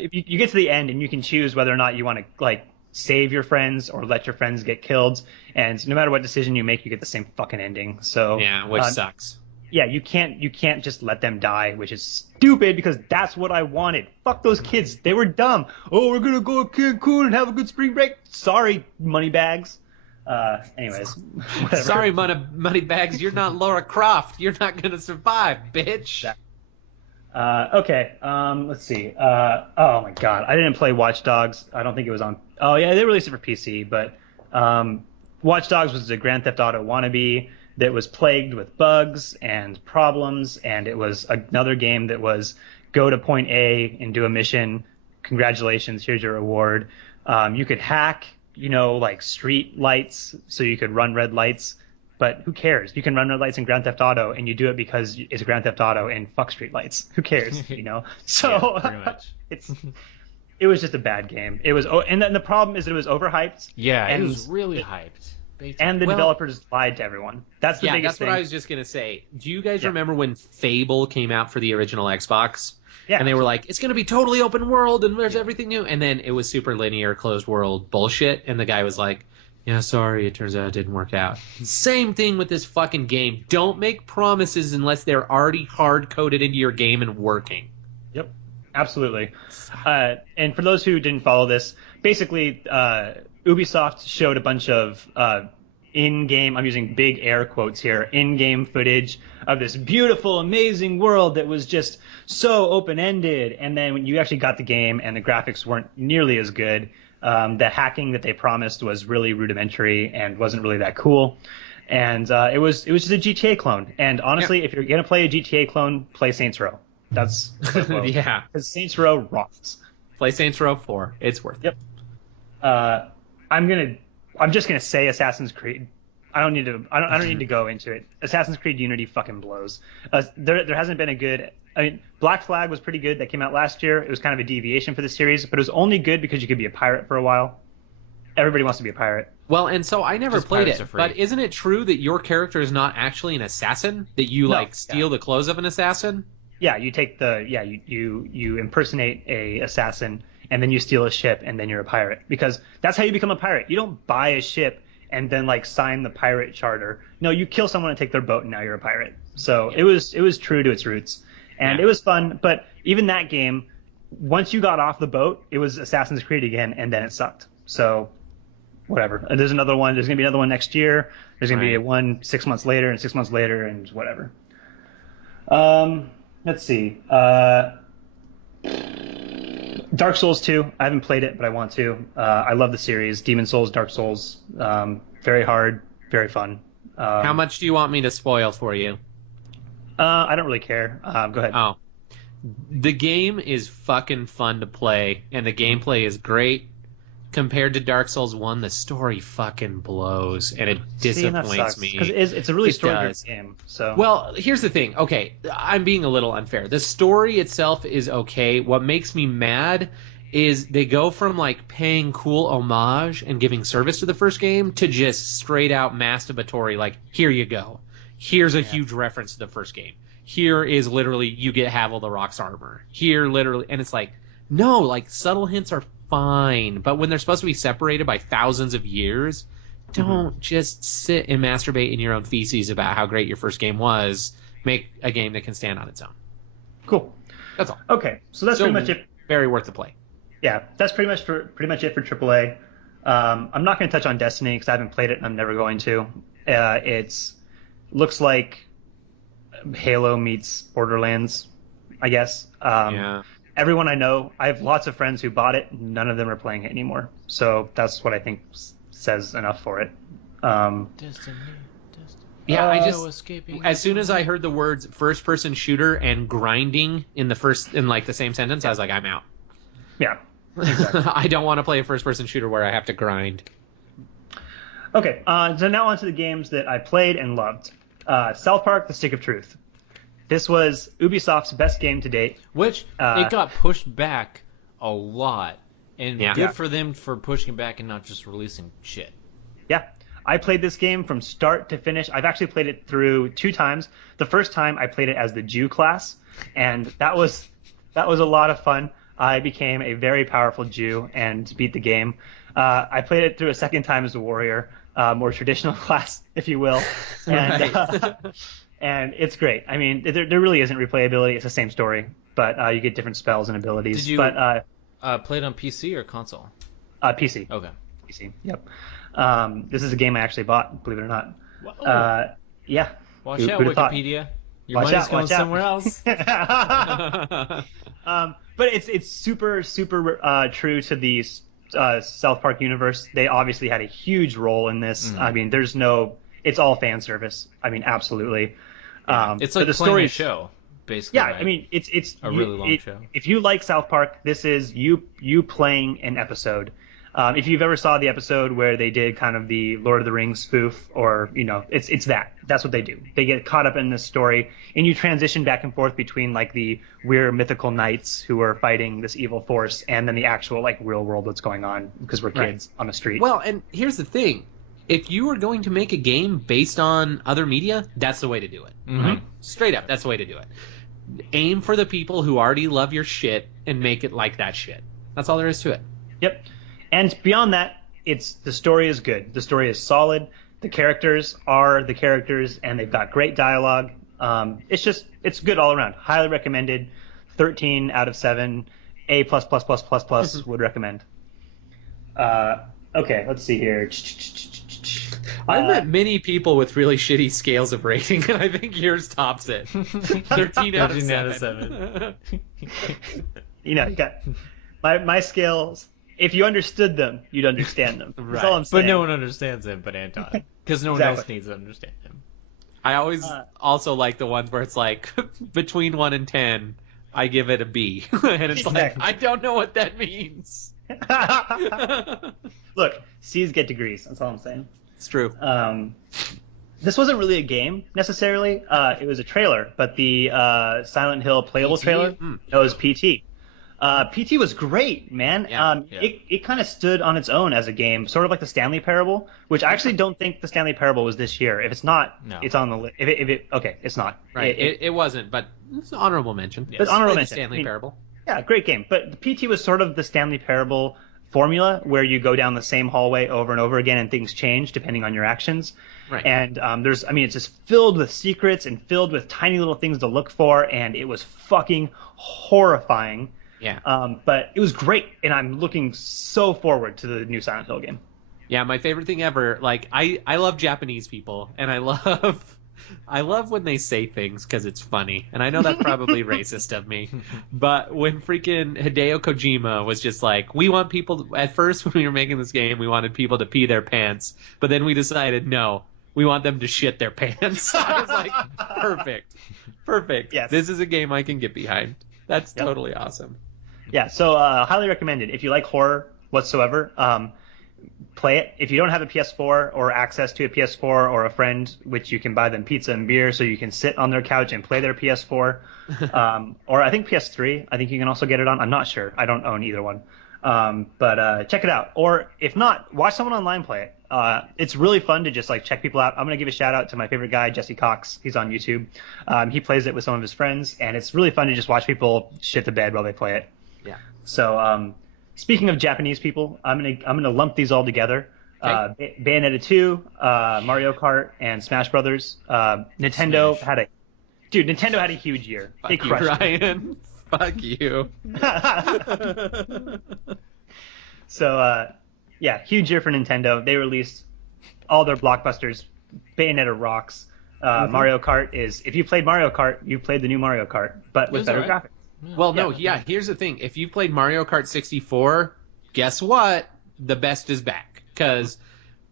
if you get to the end and you can choose whether or not you want to like save your friends or let your friends get killed, and no matter what decision you make, you get the same fucking ending. So yeah, which sucks. Yeah, you can't just let them die, which is stupid because that's what I wanted. Fuck those kids. They were dumb. Oh, we're gonna go to Cancun and have a good spring break. Sorry, moneybags. Anyways, whatever. Sorry, moneybags. You're not Laura Croft. You're not gonna survive, bitch. Okay. Let's see. Oh my God, I didn't play Watch Dogs. I don't think it was on. Oh yeah, they released it for PC, but Watch Dogs was a Grand Theft Auto wannabe that was plagued with bugs and problems, and it was another game that was go to point A and do a mission, congratulations, here's your reward. You could hack, like street lights, so you could run red lights. But who cares? You can run red lights in Grand Theft Auto, and you do it because it's Grand Theft Auto and fuck street lights. Who cares? So Yeah, pretty much. it was just a bad game. It was, and then the problem is that it was overhyped. Yeah, and it was really hyped. And the developers lied to everyone. That's the biggest that's thing. what I was just gonna say. Do you guys remember when Fable came out for the original Xbox? Yeah. And they were like, it's gonna be totally open world and there's everything new, and then it was super linear, closed world bullshit, and the guy was like, yeah, sorry, it turns out it didn't work out. Same thing with this fucking game. Don't make promises unless they're already hard-coded into your game and working. Yep, absolutely. And for those who didn't follow this, basically, Ubisoft showed a bunch of in-game, I'm using big air quotes here, in-game footage of this beautiful, amazing world that was just so open-ended. And then when you actually got the game and the graphics weren't nearly as good, the hacking that they promised was really rudimentary and wasn't really that cool. And it was just a GTA clone. And honestly, if you're going to play a GTA clone, play Saints Row. That's yeah. Because Saints Row rocks. Play Saints Row 4. It's worth it. Yep. I'm just gonna say Assassin's Creed. I don't need to go into it. Assassin's Creed Unity fucking blows. There hasn't been a good. I mean, Black Flag was pretty good. That came out last year. It was kind of a deviation for the series, but it was only good because you could be a pirate for a while. Everybody wants to be a pirate. Well, and so I never Just played pirates it, are free. but isn't it true that your character is not actually an assassin? That you steal the clothes of an assassin? Yeah, you take you impersonate a assassin, and then you steal a ship, and then you're a pirate. Because that's how you become a pirate. You don't buy a ship and then sign the pirate charter. No, you kill someone and take their boat, and now you're a pirate. So it was true to its roots, and it was fun. But even that game, once you got off the boat, it was Assassin's Creed again, and then it sucked. So whatever. And there's another one. There's gonna be another one next year. There's gonna be one 6 months later, and 6 months later, and whatever. Let's see. Dark Souls 2. I haven't played it, but I want to. I love the series. Demon Souls, Dark Souls. Very hard, very fun. How much do you want me to spoil for you? I don't really care. Go ahead. Oh. The game is fucking fun to play, and the gameplay is great. Compared to Dark Souls 1, the story fucking blows, and it disappoints me. Because it's a really story-driven does. game. So. Well, here's the thing. Okay, I'm being a little unfair. The story itself is okay. What makes me mad is they go from paying cool homage and giving service to the first game to just straight out masturbatory. Here you go. Here's a huge reference to the first game. Here is literally you get Havel the Rock's armor. Here literally, and it's no, subtle hints are fine, but when they're supposed to be separated by thousands of years, don't just sit and masturbate in your own feces about how great your first game was. Make a game that can stand on its own. Cool. That's all. Okay, so that's pretty much it. Very worth the play. Yeah, that's pretty much it for AAA. I'm not going to touch on Destiny because I haven't played it and I'm never going to. It's looks like Halo meets Borderlands, I guess. Yeah. Everyone I know, I have lots of friends who bought it. None of them are playing it anymore. So that's what I think says enough for it. Destiny. Yeah, escaping. As soon as I heard the words first-person shooter and grinding in the same sentence, I was like, I'm out. Yeah, exactly. I don't want to play a first-person shooter where I have to grind. Okay, so now on to the games that I played and loved. South Park: The Stick of Truth. This was Ubisoft's best game to date. Which it got pushed back a lot, and good for them for pushing it back and not just releasing shit. Yeah, I played this game from start to finish. I've actually played it through 2 times. The first time I played it as the Jew class, and that was a lot of fun. I became a very powerful Jew and beat the game. I played it through a second time as a warrior, more traditional class, if you will, and. And it's great. I mean, there really isn't replayability. It's the same story, but you get different spells and abilities. Did you play it on PC or console? PC. Okay. PC. Yep. This is a game I actually bought, believe it or not. Whoa. Yeah. Watch out, Wikipedia. Your money's going somewhere else. But it's super true to the South Park universe. They obviously had a huge role in this. I mean, it's all fan service. I mean, absolutely. It's like the playing story a show. basically. Yeah, right? I mean, it's a really long show. If you like South Park, this is you playing an episode. If you've ever saw the episode where they did kind of the Lord of the Rings spoof, or it's that's what they do. They get caught up in this story, and you transition back and forth between like we're mythical knights who are fighting this evil force, and then the actual like real world what's going on because we're kids on the street. Well, and here's the thing. If you are going to make a game based on other media, that's the way to do it. Mm-hmm. Right? Straight up, that's the way to do it. Aim for the people who already love your shit and make it like that shit. That's all there is to it. Yep. And beyond that, the story is good. The story is solid. The characters are the characters, and they've got great dialogue. It's good all around. Highly recommended. 13 out of 7. A+++++ would recommend. Okay, let's see here. I've met many people with really shitty scales of rating, and I think yours tops it. 13 out of 7. You got my scales. If you understood them, you'd understand them. That's all I'm saying. But no one understands him but Anton. Because no one else needs to understand him. I always also like the ones where it's like, between 1 and 10, I give it a B. And it's like, I don't know what that means. Look, C's get degrees. That's all I'm saying. It's true. This wasn't really a game, necessarily. It was a trailer, but the Silent Hill playable PT? trailer was PT. PT was great, man. Yeah, It kind of stood on its own as a game, sort of like the Stanley Parable, which I actually don't think the Stanley Parable was this year. If it's not, it's on the list. Okay, it's not. Right, it wasn't, but it's an honorable mention. Yes. It's honorable mention. Stanley Parable. Yeah, great game. But the PT was sort of the Stanley Parable formula, where you go down the same hallway over and over again, and things change depending on your actions. Right. And it's just filled with secrets and filled with tiny little things to look for, and it was fucking horrifying. Yeah. But it was great, and I'm looking so forward to the new Silent Hill game. Yeah, my favorite thing ever. Like, I love Japanese people, and I love when they say things because it's funny. And I know that's probably racist of me, but when freaking Hideo Kojima was just like, we want people at first when we were making this game, we wanted people to pee their pants, but then we decided no, we want them to shit their pants. I was like, perfect. Yes. This is a game I can get behind. That's totally awesome. Yeah, so highly recommended. If you like horror whatsoever, play it. If you don't have a PS4 or access to a PS4 or a friend, which you can buy them pizza and beer so you can sit on their couch and play their PS4, or I think PS3, I think you can also get it on. I'm not sure. I don't own either one. But check it out. Or if not, watch someone online play it. It's really fun to just like check people out. I'm going to give a shout out to my favorite guy, Jesse Cox. He's on YouTube. He plays it with some of his friends, and it's really fun to just watch people shit the bed while they play it. Yeah. So, speaking of Japanese people, I'm gonna lump these all together. Okay. Bayonetta 2, Mario Kart, and Smash Brothers. Nintendo had a huge year. They Fuck you, crushed it. Ryan. Fuck you. So, huge year for Nintendo. They released all their blockbusters. Bayonetta rocks. Mario Kart is, if you played Mario Kart, you played the new Mario Kart, but with better graphics. Well, here's the thing. If you played Mario Kart 64, guess what? The best is back. Because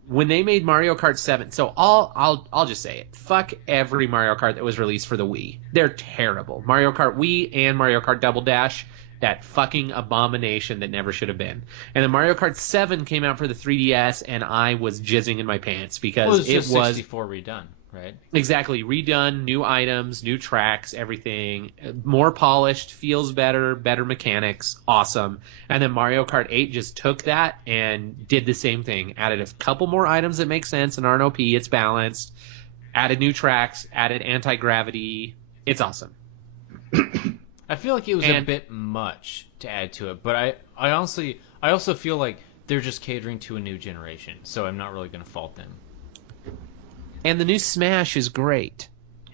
when they made Mario Kart 7, so I'll just say it. Fuck every Mario Kart that was released for the Wii. They're terrible. Mario Kart Wii and Mario Kart Double Dash, that fucking abomination that never should have been. And then Mario Kart 7 came out for the 3DS, and I was jizzing in my pants because it was 64 redone, right? Exactly. Redone, new items, new tracks, everything. More polished, feels better mechanics. Awesome. And then Mario Kart 8 just took that and did the same thing. Added a couple more items that make sense in RNOP. It's balanced. Added new tracks. Added anti-gravity. It's awesome. I feel like it was a bit much to add to it, but I also feel like they're just catering to a new generation, so I'm not really going to fault them. And the new Smash is great.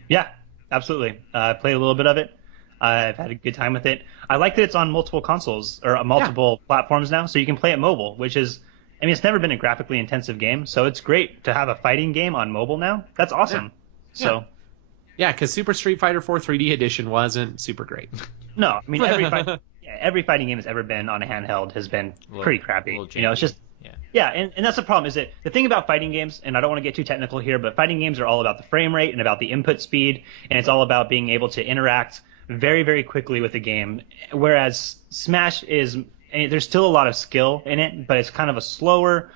Yeah, absolutely. I played a little bit of it. I've had a good time with it. I like that it's on multiple consoles or multiple platforms now, so you can play it mobile, which is, I mean, it's never been a graphically intensive game, so it's great to have a fighting game on mobile now. That's awesome. Yeah. So. Yeah, because Super Street Fighter 4 3D Edition wasn't super great. No, I mean, every fighting game that's ever been on a handheld has been pretty crappy. It's just... Yeah, and that's the problem, is that the thing about fighting games, and I don't want to get too technical here, but fighting games are all about the frame rate and about the input speed, and it's all about being able to interact very, very quickly with the game, whereas Smash is, there's still a lot of skill in it, but it's kind of a slower,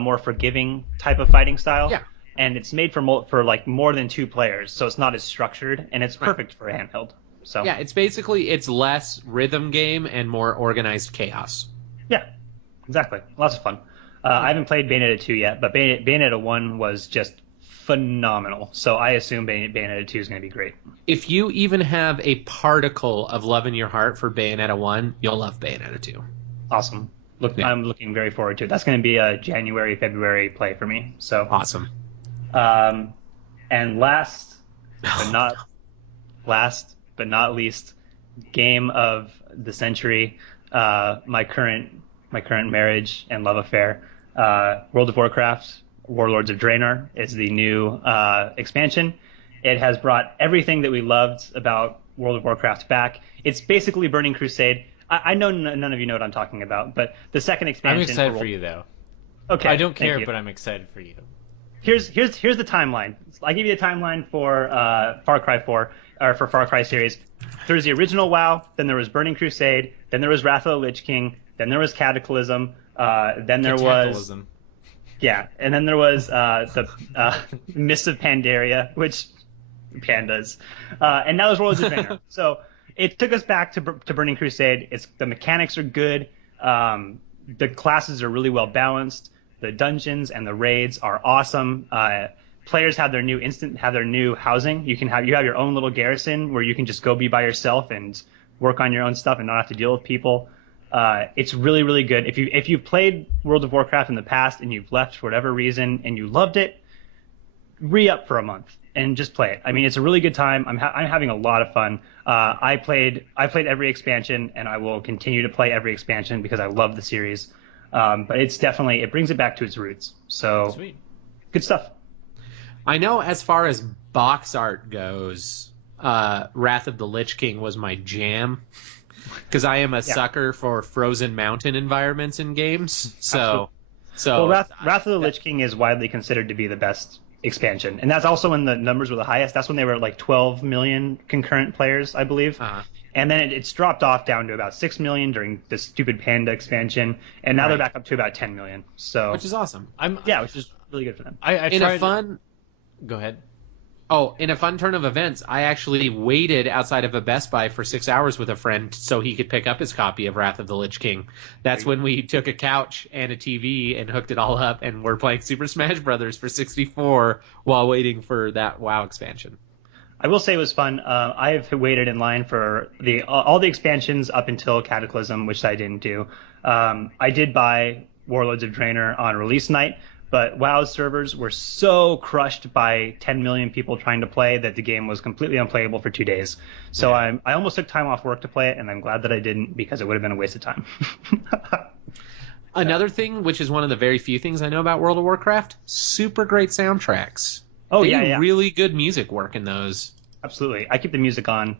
more forgiving type of fighting style. Yeah. And it's made for like more than 2 players, so it's not as structured, and it's perfect for a handheld. So Yeah, it's less rhythm game and more organized chaos. yeah, exactly. Lots of fun. I haven't played Bayonetta 2 yet, but Bayonetta 1 was just phenomenal. So I assume Bayonetta 2 is going to be great. If you even have a particle of love in your heart for Bayonetta 1, you'll love Bayonetta 2. Awesome. Yeah. I'm looking very forward to it. That's going to be a January, February play for me. So Awesome. And last but not least, game of the century, my current marriage and love affair, World of Warcraft, Warlords of Draenor is the new expansion. It has brought everything that we loved about World of Warcraft back. It's basically Burning Crusade. I know none of you know what I'm talking about, but the second expansion. I'm excited for you, though. Okay. I don't care, you. but I'm excited for you. Here's the timeline. I give you a timeline for Far Cry 4 or for Far Cry series. There was the original WoW, then there was Burning Crusade, then there was Wrath of the Lich King, then there was Cataclysm, then there was and then there was the Mists of Pandaria, which pandas, and now there's Warlords of Draenor. So it took us back to Burning Crusade. The mechanics are good. The classes are really well balanced. The dungeons and the raids are awesome. Players have their new housing. You have your own little garrison where you can just go be by yourself and work on your own stuff and not have to deal with people. It's really, really good. If you've played World of Warcraft in the past and you've left for whatever reason and you loved it, re-up for a month and just play it. I mean, it's a really good time. I'm having a lot of fun. I played every expansion, and I will continue to play every expansion because I love the series. But it brings it back to its roots. So Sweet. Good stuff. I know as far as box art goes, Wrath of the Lich King was my jam because I am a sucker for frozen mountain environments in games. So Wrath of the Lich King is widely considered to be the best expansion, and that's also when the numbers were the highest. That's when they were like 12 million concurrent players, I believe. And then it's dropped off down to about 6 million during the stupid Panda expansion, and now they're back up to about 10 million. So which is awesome. Which is really good for them. Go ahead. In a fun turn of events, I actually waited outside of a Best Buy for 6 hours with a friend so he could pick up his copy of Wrath of the Lich King. That's when we took a couch and a TV and hooked it all up, and we're playing Super Smash Brothers for 64 while waiting for that WoW expansion. I will say it was fun. I have waited in line for all the expansions up until Cataclysm, which I didn't do. I did buy Warlords of Draenor on release night, but WoW's servers were so crushed by 10 million people trying to play that the game was completely unplayable for 2 days. So I almost took time off work to play it, and I'm glad that I didn't because it would have been a waste of time. Another thing, which is one of the very few things I know about World of Warcraft, super great soundtracks. Oh, they yeah. do really good music work in those. Absolutely. I keep the music on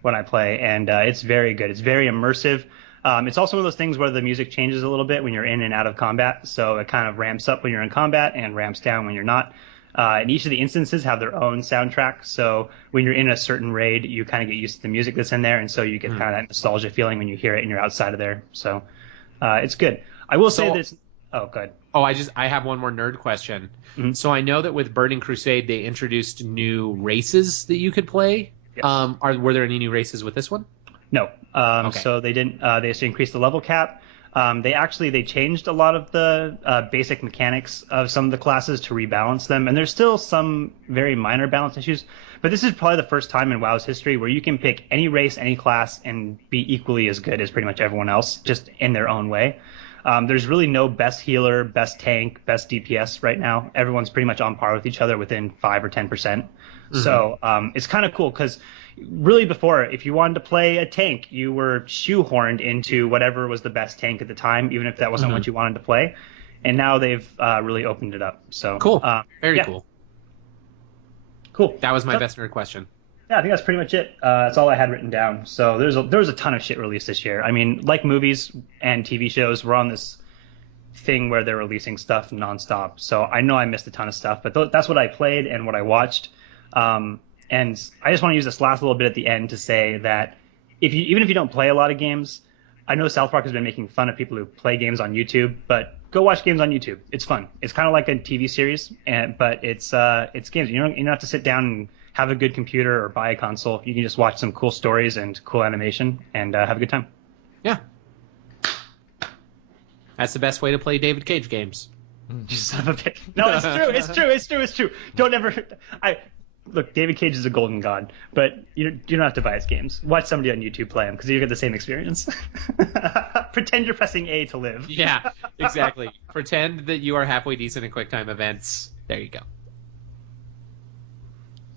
when I play, and it's very good. It's very immersive. It's also one of those things where the music changes a little bit when you're in and out of combat, so it kind of ramps up when you're in combat and ramps down when you're not. And each of the instances have their own soundtrack, so when you're in a certain raid, you kind of get used to the music that's in there, and so you get kind of that nostalgia feeling when you hear it and you're outside of there. So it's good. I will say this. Oh, good. I have one more nerd question. Mm-hmm. So I know that with Burning Crusade, they introduced new races that you could play. Yes. Were there any new races with this one? No. Okay. So they didn't. They just increased the level cap. They changed a lot of the basic mechanics of some of the classes to rebalance them, and there's still some very minor balance issues. But this is probably the first time in WoW's history where you can pick any race, any class, and be equally as good as pretty much everyone else, just in their own way. There's really no best healer, best tank, best DPS right now. Everyone's pretty much on par with each other within 5 or 10%. Mm-hmm. So it's kind of cool because really before, if you wanted to play a tank, you were shoehorned into whatever was the best tank at the time, even if that wasn't what you wanted to play. And now they've really opened it up. So cool. Very cool. Cool. That was my best nerd question. Yeah, I think that's pretty much it. That's all I had written down. So there was a ton of shit released this year. I mean, like movies and TV shows, we're on this thing where they're releasing stuff nonstop. So I know I missed a ton of stuff, but that's what I played and what I watched. And I just want to use this last little bit at the end to say that even if you don't play a lot of games, I know South Park has been making fun of people who play games on YouTube, but go watch games on YouTube. It's fun. It's kind of like a TV series, but it's games. You don't have to sit down and have a good computer or buy a console. You can just watch some cool stories and cool animation and have a good time. Yeah. That's the best way to play David Cage games. You son of a bitch. No, it's true. Don't ever. Look, David Cage is a golden god, but you don't have to buy his games. Watch somebody on YouTube play them because you get the same experience. Pretend you're pressing A to live. Yeah, exactly. Pretend that you are halfway decent in QuickTime events. There you go.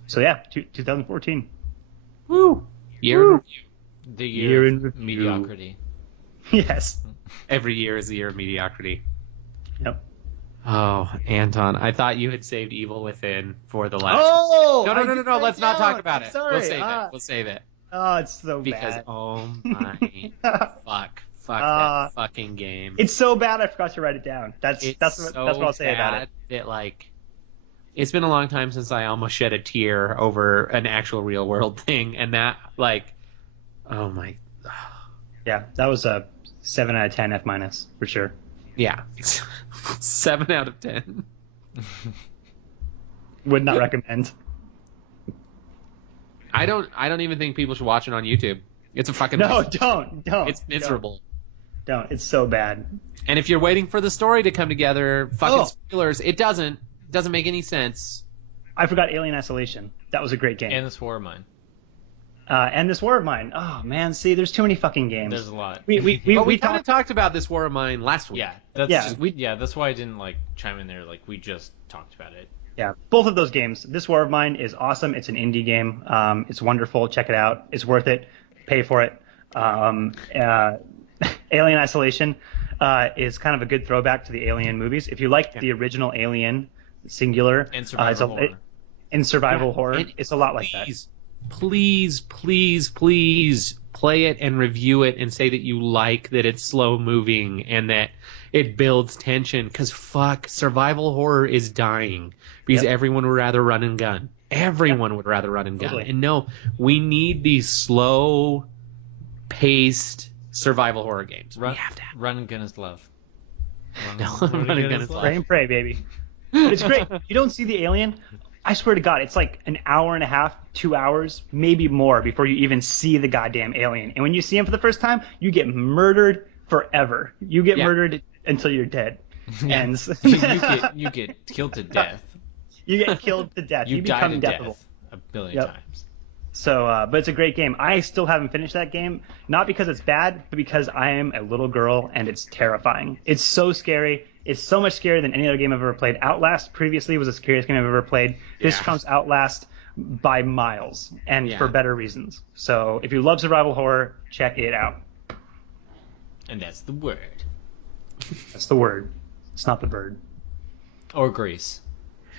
So yeah, 2014. Woo! Year in review. The year of mediocrity. Yes. Every year is the year of mediocrity. Yep. Oh, Anton, I thought you had saved Evil Within for the last. Oh! No. Let's not talk about it. Sorry. We'll save it. Oh, it's so Because, bad. oh my fuck that fucking game. It's so bad I forgot to write it down. That's what I'll say about it. That, like, it's been a long time since I almost shed a tear over an actual real world thing, and that, like, oh my. Yeah, that was a 7 out of 10 F- for sure. Yeah. 7 out of 10. Would not recommend. I don't even think people should watch it on YouTube. It's a fucking No, mess. don't. It's miserable. Don't. It's so bad. And if you're waiting for the story to come together, fucking spoilers, it doesn't make any sense. I forgot Alien Isolation. That was a great game. And This War of Mine. And This War of Mine. Oh man, see, there's too many fucking games. There's a lot. We kind of talked about This War of Mine last week. Yeah, that's why I didn't like chime in there. Like we just talked about it. Yeah, both of those games. This War of Mine is awesome. It's an indie game. It's wonderful. Check it out. It's worth it. Pay for it. Alien Isolation is kind of a good throwback to the Alien movies. If you liked the original Alien, singular, And survival horror. In survival horror, it's a lot like that. Please play it and review it and say that you like that it's slow moving and that it builds tension, because fuck, survival horror is dying because everyone would rather run and gun. Everyone would rather run and gun. Totally. And no, we need these slow paced survival horror games. Run, we have to have. Run and gun is love. Run and gun is love. Pray and pray, baby. But it's great. You don't see the alien. I swear to God, it's like an hour and a half, 2 hours, maybe more before you even see the goddamn alien. And when you see him for the first time, you get murdered forever. You get murdered until you're dead. Yeah. And you get killed to death. You get killed to death. You die become to death. death a billion times. So, but it's a great game. I still haven't finished that game, not because it's bad, but because I am a little girl and it's terrifying. It's so scary. It's so much scarier than any other game I've ever played. Outlast previously was the scariest game I've ever played. This trumps Outlast by miles, and for better reasons. So if you love survival horror, check it out. And that's the word. That's the word. It's not the bird. Or Grease.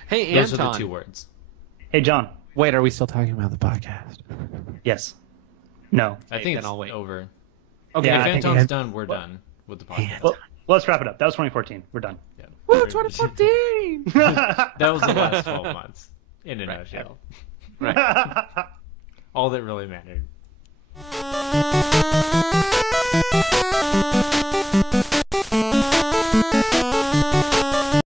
Hey, Those Anton. are the two words. Hey, John. Wait, are we still talking about the podcast? Yes. No. I think then it's I'll wait. over. Okay, Yeah, if I think Anton's it- done, we're done with the podcast. Well, let's wrap it up. That was 2014. We're done. Yeah. Woo, 2014! That was the last 12 months. In a nutshell. Right. All that really mattered.